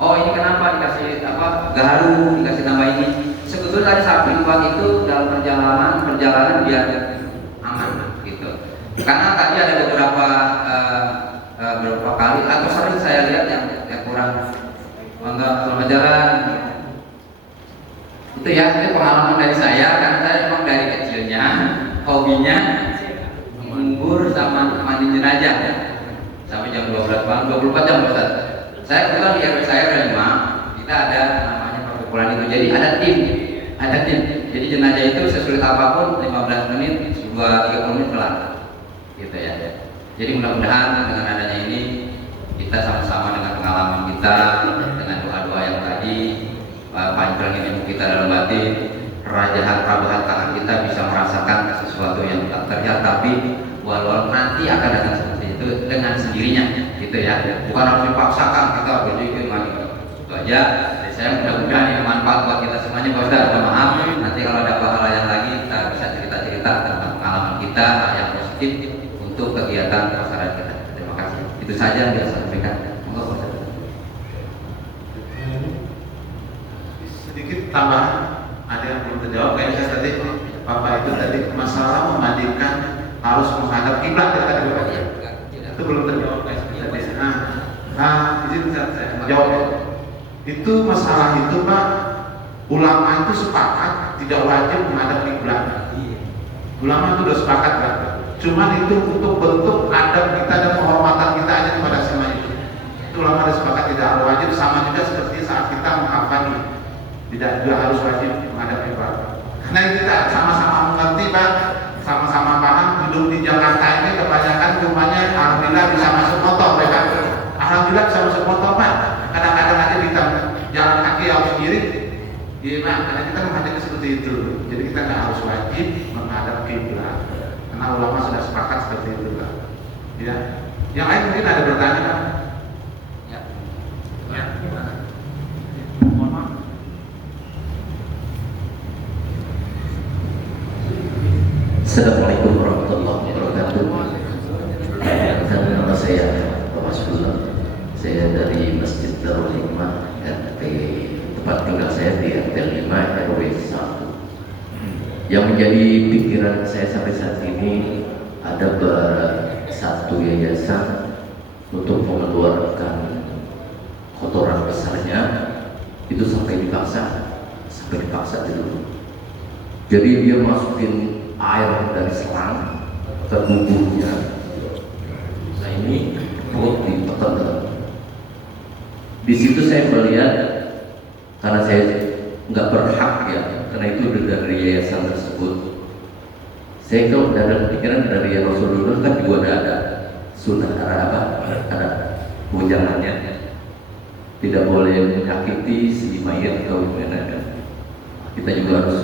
Oh ini kenapa dikasih apa garu, dikasih nama ini. Sebetulnya tadi samping buat itu dalam perjalanan biar aman gitu. Karena tadi ada beberapa kali atau sering saya lihat yang kurang selamat jalan. Itu ya, itu pengalaman dari saya, karena saya memang dari kecilnya hobinya mengubur sama mandi jenazah sampai jam 12 malam, 24 jam Ustaz. Saya kebetulan di RW saya ada 5, kita ada namanya perkumpulan itu, jadi ada tim. Jadi jenazah itu sesulit apapun 15 menit, 30 menit kelar, gitu ya. Jadi mudah-mudahan dengan adanya ini kita sama-sama dengan pengalaman kita, dengan doa-doa yang tadi, panjang ilmu kita dalam batin, rajahan prabahan tangan kita bisa merasakan sesuatu yang tak terlihat, tapi walau nanti akan datang seperti itu dengan sendirinya, gitu ya. Bukan harus dipaksakan kita berpikir lagi. Itu aja. Jadi saya mudah-mudahan ini bermanfaat buat kita semuanya. Pak Ustaz, mohon maaf nanti kalau ada hal yang lagi kita bisa cerita-cerita tentang pengalaman kita yang positif untuk kegiatan masyarakat kita. Terima kasih. Itu saja yang bisa saya sampaikan. Sedikit tambahan, ada yang belum terjawab. Kayak saya tadi, Bapak itu tadi masalah memandikan harus menghadap kiblat ya tadi Bapak. Itu belum terjawab guys. Izin saya jawab. Itu masalah itu Pak, ulama itu sepakat tidak wajib menghadap kiblat. Ulama itu sudah sepakat Pak. Cuman itu untuk bentuk adab kita dan penghormatan kita aja kepada semuanya. Itu ulama sudah sepakat tidak wajib, sama juga seperti saat kita mengkampanye. Tidak juga harus wajib menghadap kiblat. Karena kita sama-sama mengerti Pak, sama-sama paham. Hidup di Jakarta ini kebanyakan rumahnya alhamdulillah bisa masuk motor ya Pak. Alhamdulillah bisa masuk motor Pak. Kadang-kadang aja kita jalan kaki harus sendiri. Iya Pak, karena kita menghadapi seperti itu. Jadi kita nggak harus wajib menghadap kiblat. Karena ulama sudah sepakat seperti itu Pak. Ya. Yang lain mungkin ada bertanya Pak. Ya. Gimana? Mohon maaf. Assalamualaikum warahmatullahi wabarakatuh. Nama saya Bapak Sula. Saya dari Masjid Darul Hikmah RT, tempat tinggal saya di RT 5 RW 1. Yang menjadi pikiran saya sampai saat ini ada satu yayasan untuk mengeluarkan kotoran besarnya itu sampai dipaksa dulu. Jadi dia masukin air dari selang terbubuhnya. Nah ini perut ditekan. Di situ saya melihat, karena saya nggak berhak ya, karena itu dari yayasan tersebut. Saya kalau ada pikiran dari Rasulullah kan juga ada sunnah ada ujangannya, tidak boleh menyakiti si mayat atau gimana. Kita juga harus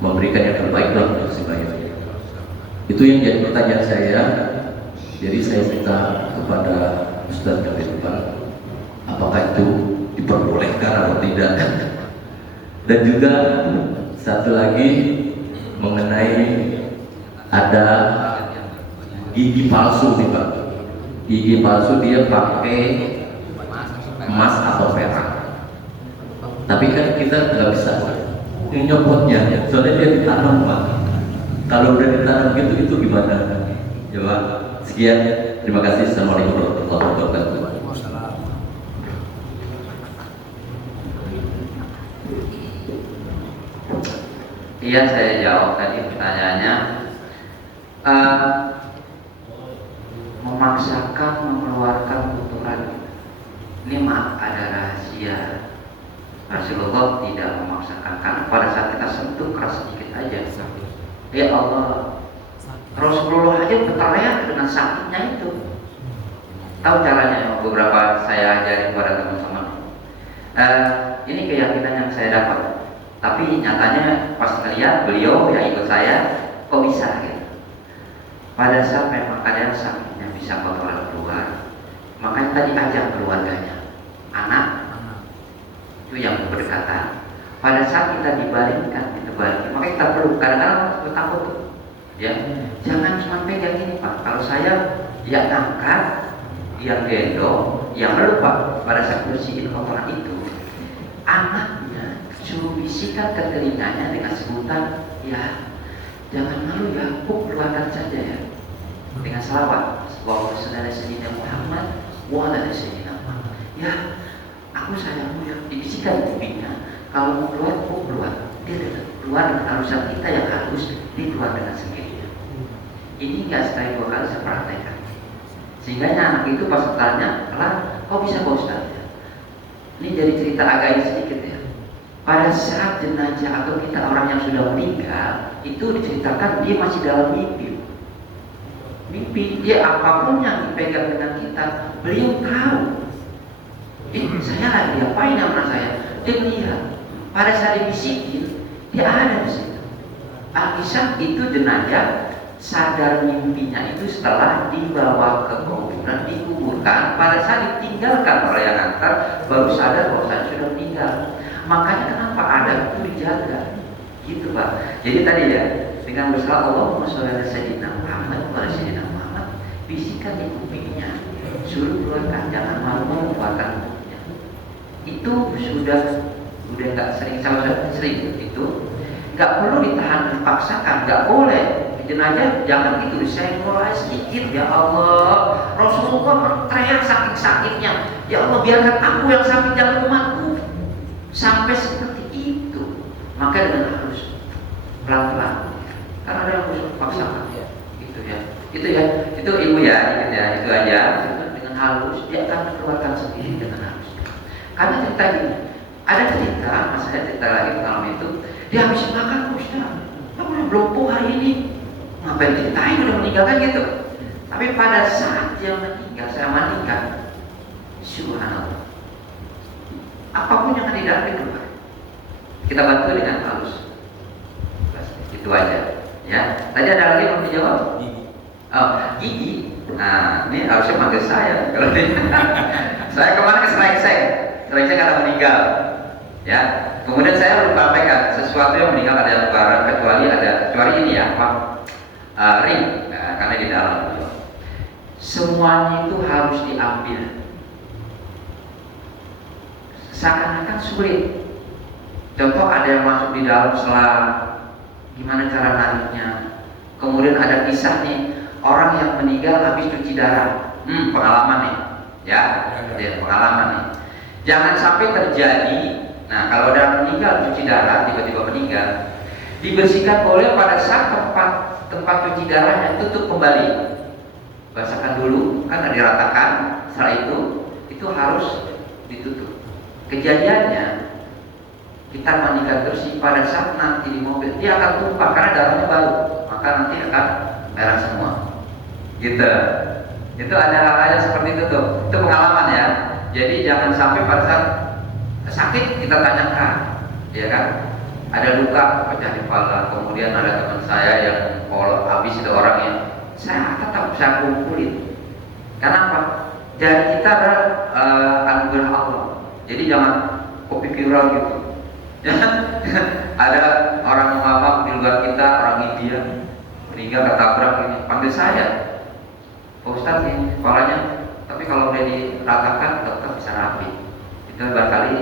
memberikan yang terbaik lah untuk si mayat. Itu yang jadi pertanyaan saya. Jadi saya minta kepada Ustaz dari depan, apakah itu diperbolehkan atau tidak? Dan juga satu lagi mengenai ada gigi palsu nih Pak. Gigi palsu dia pakai emas atau perak. Tapi kan kita nggak bisa nyopotnya, soalnya dia ditanam Pak. Kalau udah ditanam gitu itu gimana? Coba sekian. Terima kasih. Assalamualaikum warahmatullahi wabarakatuh. Iya, saya jawab tadi pertanyaannya. Memaksakan mengeluarkan kotoran, ini maaf ada rahasia. Rasulullah tidak memaksakan, karena pada saat kita sentuh keras sedikit aja. Ya Allah, Rasulullah aja berteriak dengan sakitnya itu. Tahu caranya? Beberapa saya ajarin kepada teman-teman. Ini keyakinan yang saya dapat. Tapi nyatanya pas ngeliat beliau yang ikut saya, kok bisa gitu. Pada saat memang ada sakitnya bisa kotoran keluar, makanya tadi ajak keluarganya, anak itu yang berdekatan. Pada saat kita dibaringkan, makanya kita perlu kadang-kadang kita takut tuh, ya. Jangan cuma pegang ini Pak. Kalau saya yang angkat, yang gendong, yang meluk Pak. Pada saat bersihin kotoran itu, anaknya suruh bisikan ke telinganya dengan sebutan, ya jangan malu ya, keluarkan saja ya, dengan selawat. Wa sallallahu sayyidina Muhammad wa ala sayyidina Muhammad. Ya, aku sayangmu ya, dibisikan kupingnya. Kalau mau keluar, keluar. Dia keluar dengan halusan kita yang halus, dia keluar dengan sendirinya. Ini nggak sekali dua kali saya praktekkan. Sehingga anak itu pas bertanya, kok bisa Pak Ustaz? Ini jadi cerita agak sedikit ya. Pada saat jenazah atau kita orang yang sudah meninggal, itu diceritakan dia masih dalam mimpi. Mimpi dia apapun yang dipegang dengan kita, beliau tahu. Saya lagi diapain sama saya? Dia melihat. Pada saat dibisikin, dia ada di situ. Alkisah itu jenazah sadar mimpinya itu setelah dibawa ke kuburan, dikuburkan. Pada saat ditinggalkan oleh yang antar, baru sadar bahwa saya sudah meninggal. Makanya kenapa ada itu dijaga, gitu Pak. Jadi tadi ya, dengan bersalah Allahumma sholli ala sayyidina Muhammad wa ala sayyidina Muhammad, bisikan di kupingnya, suruh keluarkan, jangan malu-malu keluarkan kupingnya. Itu sudah nggak sering, saya sering itu, nggak perlu ditahan, dipaksakan, nggak boleh. Jenazah jangan gitu, saya mulai sedikit ya Allah. Rasulullah berteriak saking sakitnya, ya Allah biarkan aku yang sakit, jangan umatku. Sampai seperti itu, maka dengan harus pelan-pelan, karena ada yang harus dipaksakan, gitu ya. Itu ilmu ya, itu aja. Dengan halus dia akan keluarkan sendiri dengan halus. Karena cerita ini, ada cerita, mas saya cerita lagi malam itu, dia habis makan Ustaz, belum puh hari ini, ngapain ceritain udah meninggalkan gitu. Tapi pada saat dia meninggal, saya mandikan, subhanallah, apapun yang ada di dalam itu kita bantu dengan halus. Itu aja ya. Tadi ada lagi yang mau dijawab? Gigi. Nah ini harusnya manggil saya kalau ini. Saya kemarin ke Selengseng karena meninggal ya. Kemudian saya lupa sampaikan sesuatu yang meninggal ada barang, kecuali ini ya ring, karena di dalam semuanya itu harus diambil. Seakan-akan sulit. Contoh ada yang masuk di dalam selang, gimana cara nariknya. Kemudian ada kisah nih, orang yang meninggal habis cuci darah. Pengalaman nih, ya, pengalaman nih. Jangan sampai terjadi. Nah, kalau ada meninggal cuci darah, tiba-tiba meninggal, Dibersihkan boleh pada saat tempat cuci darahnya tutup kembali. Basahkan dulu, kan diratakan. Setelah itu harus ditutup. Kejadiannya kita mandikan bersih pada saat nanti di mobil dia akan tumpah karena darahnya baru, maka nanti akan merah semua. Gitu. Itu ada hal-hal seperti itu tuh. Itu pengalaman ya. Jadi jangan sampai pada saat sakit kita tanyakan, ya kan? Ada luka pecah di kepala, kemudian ada teman saya yang kalau habis itu orangnya, saya tetap saya kumpulin. Kenapa? Jari kita adalah anugerah Allah. Jadi jangan kepikiran gitu. Ada orang lama di luar kita, orang India meninggal ketabrak ini, panggil saya, Pak Ustadz ini kepalanya, tapi kalau udah diratakan tetap bisa rapi. Itu barangkali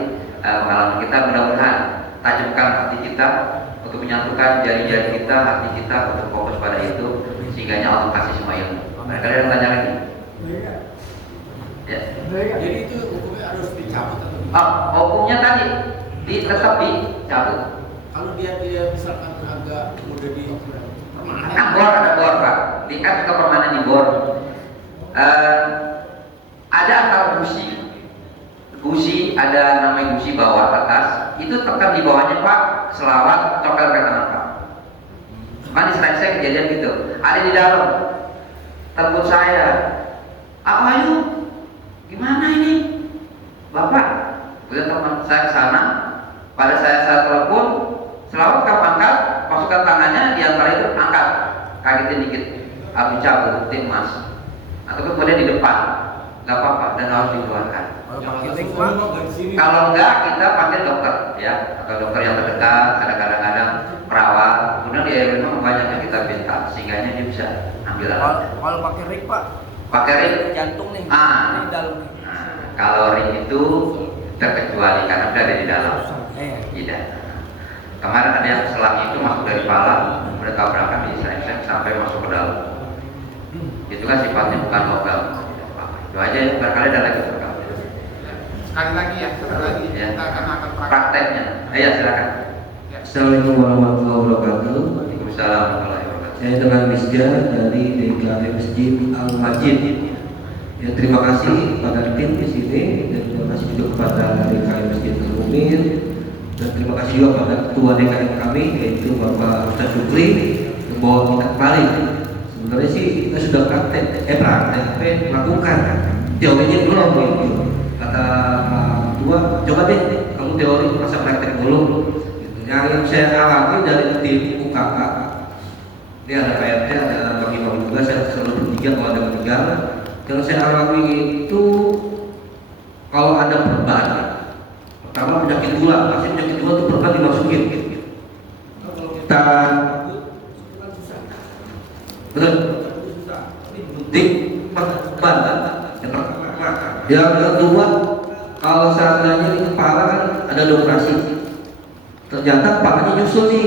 pengalaman kita. Mudah-mudahan tajamkan hati kita untuk menyatukan jari-jari kita, hati kita untuk fokus pada itu, sehingga Allah kasih semua ilmu. Barangkali ada yang tanya lagi? Ya. Jadi itu hukumnya harus dicabut atau Hukumnya tadi tetap dicabut. kalau dia misalkan agak mudah di permanen. Ada bor Pak. Diikat ke permanen di bor. Ada antara gusi ada namanya gusi bawah atas. Itu tekan di bawahnya Pak. Selawat coklat ke kanan Pak. Mana saya kejadian gitu. Ada di dalam. Telepon saya. Ayo, gimana ini, Bapak? Kemudian teman saya ke sana. Pada saya telepon, selawat kau angkat, masukkan tangannya di antara itu angkat, kagetin dikit, habis cabut, tim mas, atau kemudian di depan, nggak apa-apa dan harus dikeluarkan. Kalau enggak kita panggil dokter, ya, atau dokter yang terdekat, ada kadang-kadang perawat, kemudian dia memang banyak yang kita minta, sehingga dia bisa ambil alat. Kalau pakai ring Pak, Pakai ring jantung nih, Ah. di dalam nih. Kalau ring itu terkecuali karena udah ada di dalam. Tidak. Kemarin ada yang selang itu masuk dari kepala, kemudian tabrakan di sereng sampai masuk ke dalam. Itu kan sifatnya bukan logam. Itu aja ya, barangkali ada lagi berkali. Sekali lagi ya, sekali lagi Ya. kita akan Prakteknya. Ayo silakan. Assalamualaikum warahmatullahi wabarakatuh. Waalaikumsalam warahmatullahi wabarakatuh. Saya dengan Misja dari DKP Masjid Al Majid. Ya, terima kasih kepada tim di sini dan terima kasih juga kepada DKP Masjid Al Mumin dan terima kasih juga kepada ketua DKM kami yaitu Bapak Ustaz Syukri yang bawa kita kembali. Sebenarnya sih kita sudah praktek, tapi melakukan teorinya belum gitu. Kata Pak Ketua, coba deh kamu teori masa praktek dulu. Gitu. Yang saya alami dari tim UKK, ini ada PRT, ada bagi-bagi juga, saya selalu bertiga kalau ada meninggal. Yang saya alami itu kalau ada perban, pertama penyakit gula, pasti penyakit gula itu perban dimasukin. Kalau kita betul, di perban, yang kedua kalau seandainya di kepala kan ada operasi, ternyata kepalanya nyusul nih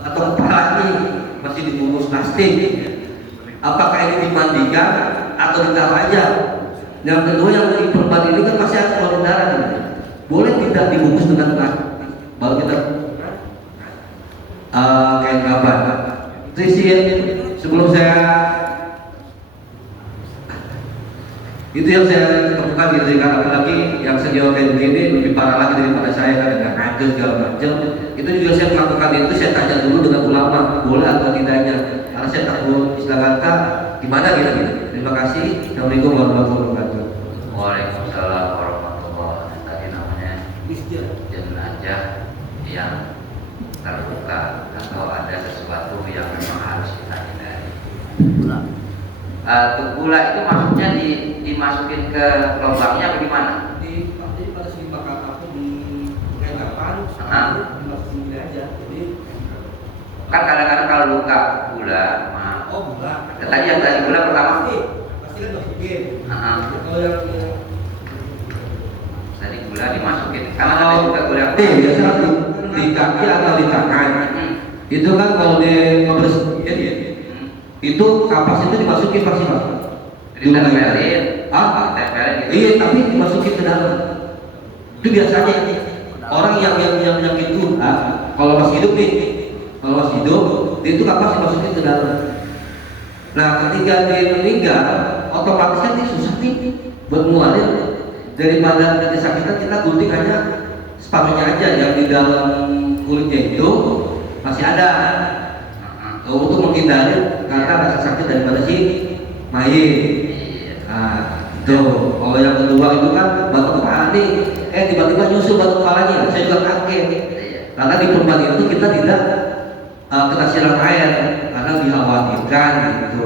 atau kepala ini masih dibungkus plastik. Apakah ini dimandikan atau ditaruh aja? Yang kedua yang di perban ini kan masih ada keluar darah nih. Boleh tidak dibungkus dengan plastik? Baru kita kain kapan? Itu sih sebelum saya itu yang saya temukan gitu kan, apalagi yang sejauh kayak begini lebih parah lagi daripada saya kan dengan kanker segala macam. Itu juga saya melakukan itu, saya tanya dulu dengan ulama boleh atau tidaknya, karena saya takut istilah kata gimana gitu. Terima kasih. Assalamualaikum warahmatullahi wabarakatuh. Waalaikumsalam warahmatullahi wabarakatuh. Tadi namanya jenazah yang terluka atau ada sesuatu yang memang harus kita hindari. Gula itu maksudnya dimasukin ke lubangnya apa gimana? Jadi pada segi bakal aku di kapan dimasukin aja. Jadi Kan kadang-kadang kalau luka gula, gula. tadi yang tadi gula pertama. Pasti kan masukin. Kalau yang Tadi gula dimasukin. Karena ada juga gula. biasa di kaki atau di tangan. Itu kan kalau di ngobres itu kapas itu dimasukin pasti Pak. Ditempelin. Ditempelin gitu. Iya, tapi dimasukin ke dalam. Itu biasanya orang yang penyakit gula kalau masih hidup nih kalau masih hidup, dia itu kapan sih masukin ke dalam. Nah ketika dia meninggal, otomatis kan dia susah nih buat ngeluarin. Daripada kesakitan kita gunting hanya separuhnya aja, yang di dalam kulitnya itu masih ada. Untuk menghindari karena rasa sakit daripada si mayit. Nah itu. Kalau yang kedua itu kan batu kepala nih, tiba-tiba nyusul batu kepalanya, saya juga kaget. Karena di perban itu kita tidak kena siram air karena dikhawatirkan gitu.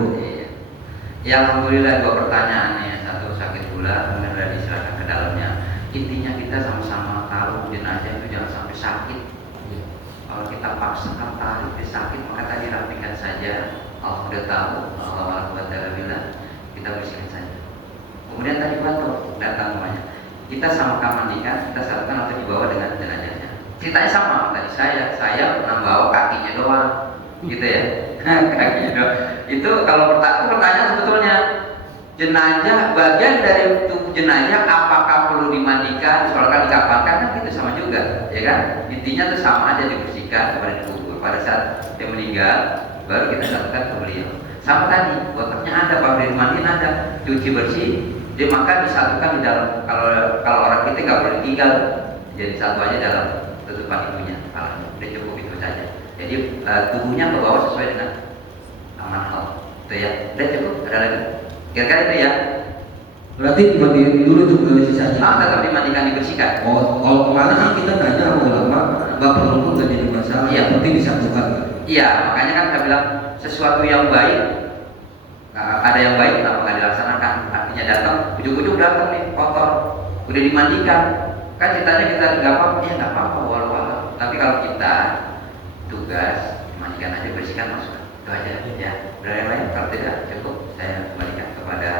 Ya alhamdulillah dua pertanyaan nih, satu sakit gula, kemudian sudah diserahkan ke dalamnya. Intinya kita sama-sama tahu jenazah itu jangan sampai sakit. Kalau kita paksakan tarik dia sakit, maka tadi rapikan saja. Allah sudah tahu, Allah bilang kita bersihkan saja. Kemudian tadi batuk datang semuanya. Kita sama-sama mandikan, kita satukan atau dibawa dengan jenazahnya. Ceritanya sama tadi saya pernah bawa kakinya doang, gitu ya. Kakinya doang. Itu kalau pertanyaan sebetulnya jenazah, bagian dari tubuh jenazah apakah perlu dimandikan, soalnya dikafankan kan gitu sama juga, ya kan? Intinya tuh sama aja, dibersihkan kepada dikubur. Pada saat dia meninggal baru kita satukan ke beliau. Sama tadi, botaknya ada, pabrik mandiin ada, cuci bersih, dia maka disatukan di dalam. Kalau orang kita nggak boleh tinggal, jadi satu aja dalam tutupan ibunya, udah cukup itu saja. Jadi tubuhnya ke bawah sesuai dengan amanah Allah. Itu ya, udah cukup. Ada lagi? Kira-kira itu ya. Berarti dimandiin dulu tuh sisanya. Tetap dimandikan, dibersihkan. Oh, kalau kemana sih kita nanya sama ulama, nggak perlu pun nggak jadi masalah. Iya. Yang penting disatukan. Iya, makanya kan saya bilang sesuatu yang baik, ada yang baik kenapa nggak dilaksanakan? Artinya datang, ujuk-ujuk datang nih kotor, udah dimandikan, kan ceritanya kita nggak apa-apa, ya nggak apa-apa, walau. Tapi kalau kita tugas dimandikan aja, bersihkan, masukkan, itu aja ya. Udah yang lain, kalau tidak cukup, saya kembalikan kepada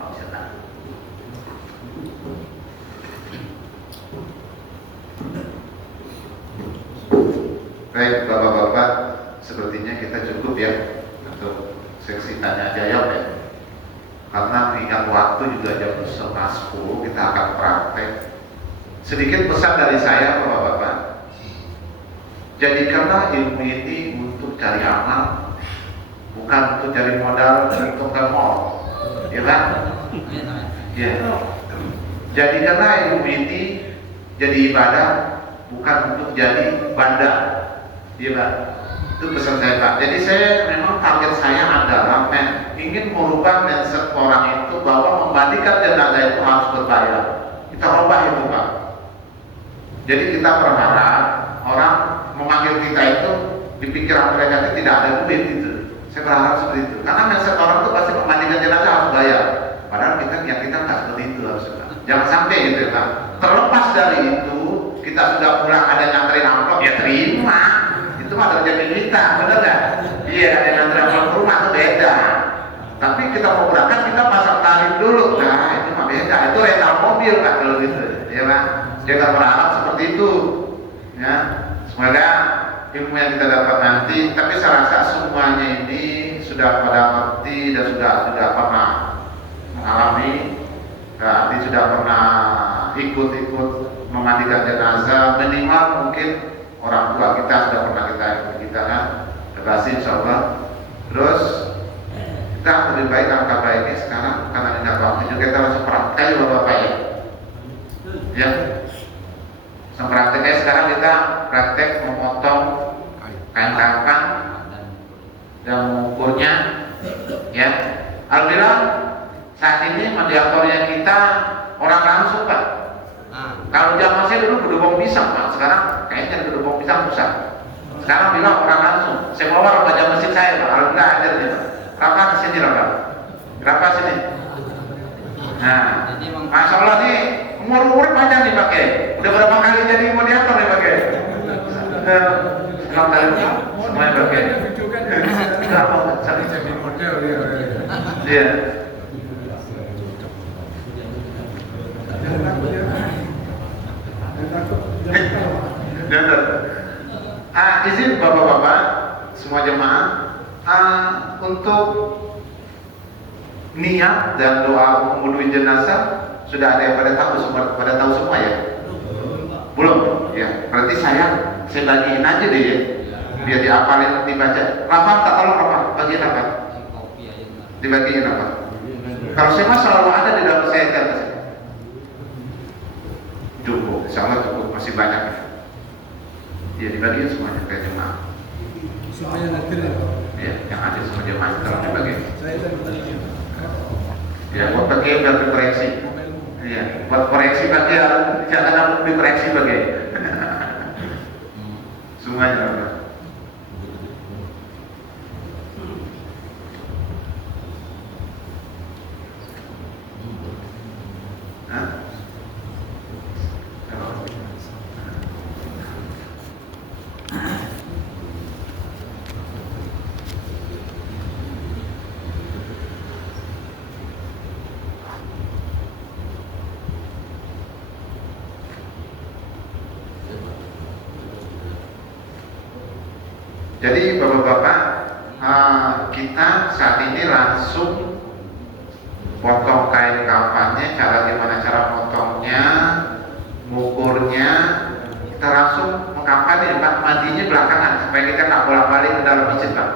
Pak Ustaz. Baik Bapak-Bapak, sepertinya kita cukup ya untuk seksi tanya jawab ya. Karena mengingat waktu juga jam 9:30 kita akan praktek. Sedikit pesan dari saya Bapak-Bapak, jadikanlah ilmu ini untuk cari amal, bukan untuk cari modal untuk ke mall, ya kan? Ya. Jadikanlah ilmu ini jadi ibadah, bukan untuk jadi bandar. Iya Pak, itu pesan saya Pak. Jadi saya memang target saya adalah ingin merubah mindset orang itu bahwa membandikan jenazah itu harus berbayar. Kita rubah itu Pak. Jadi kita berharap orang memanggil kita itu di pikiran mereka itu tidak ada duit itu. Saya berharap seperti itu. Karena mindset orang itu pasti membandikan jenazah harus bayar. Padahal kita nggak seperti itu harusnya. Jangan sampai gitu ya Pak. Terlepas dari itu, kita sudah pulang ada nganterin amplop ya terima. Itu mah terjadi kita, benar nggak? Iya, ada yang nganterin amplop ke rumah itu beda. Tapi kita mau berangkat kita pasang tarif dulu, nah itu mah beda. Itu rental mobil Pak kalau gitu, ya Pak. Kita berharap seperti itu, ya. Semoga ilmu yang kita dapat nanti. Tapi saya rasa semuanya ini sudah pada ngerti dan sudah pernah mengalami. Nanti sudah pernah ikut memandikan jenazah, minimal mungkin orang tua kita sudah pernah kita kan, terima kasih insyaallah. Terus kita lebih baik angka baiknya sekarang karena tidak waktu juga kita langsung praktek ya Bapak ya. Ya, prakteknya sekarang kita praktek memotong kain kafan dan mengukurnya, ya. Alhamdulillah saat ini mediatornya kita orang langsung Pak. Kalau zaman saya dulu gedobong pisang Pak, sekarang kayaknya gedobong pisang susah. Sekarang bilang orang langsung. Saya bawa baca mesin saya Pak, alhamdulillah ada nih Pak. Berapa kesini Pak? Berapa sini? Nah, Masya Allah nih umur panjang nih pakai. Udah berapa kali jadi mediator nih pakai? Enam kali semuanya pakai. Jadi model ya. Iya. Izin Bapak-Bapak semua jemaah untuk niat dan doa mengunduhi jenazah sudah ada yang pada tahu semua ya? Belum ya? Berarti saya bagiin aja deh ya. biar diapalin, dibaca. Lafal tak tolong apa? Bagian apa? Dibagiin apa? Kalau saya mah selalu ada di dalam saya kan. Cukup, insya Allah cukup, masih banyak. Ya dibagiin semuanya kayak jemaah. Semuanya nanti ya Pak. Ya, yang ada semua jemaah tolong dibagiin. Saya tadi Ya, buat pakai biar dikoreksi. Iya, buat koreksi bagi jangan ada dikoreksi bagi. Semuanya apa? Hah? Jadi bapak-bapak, kita saat ini langsung potong kain kafannya, gimana cara potongnya, ngukurnya, kita langsung mengkapan di tempat mandinya belakangan supaya kita nggak bolak-balik ke dalam masjid Pak.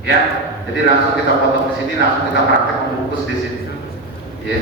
Ya, jadi langsung kita potong di sini, langsung kita praktek membungkus di sini. Ya.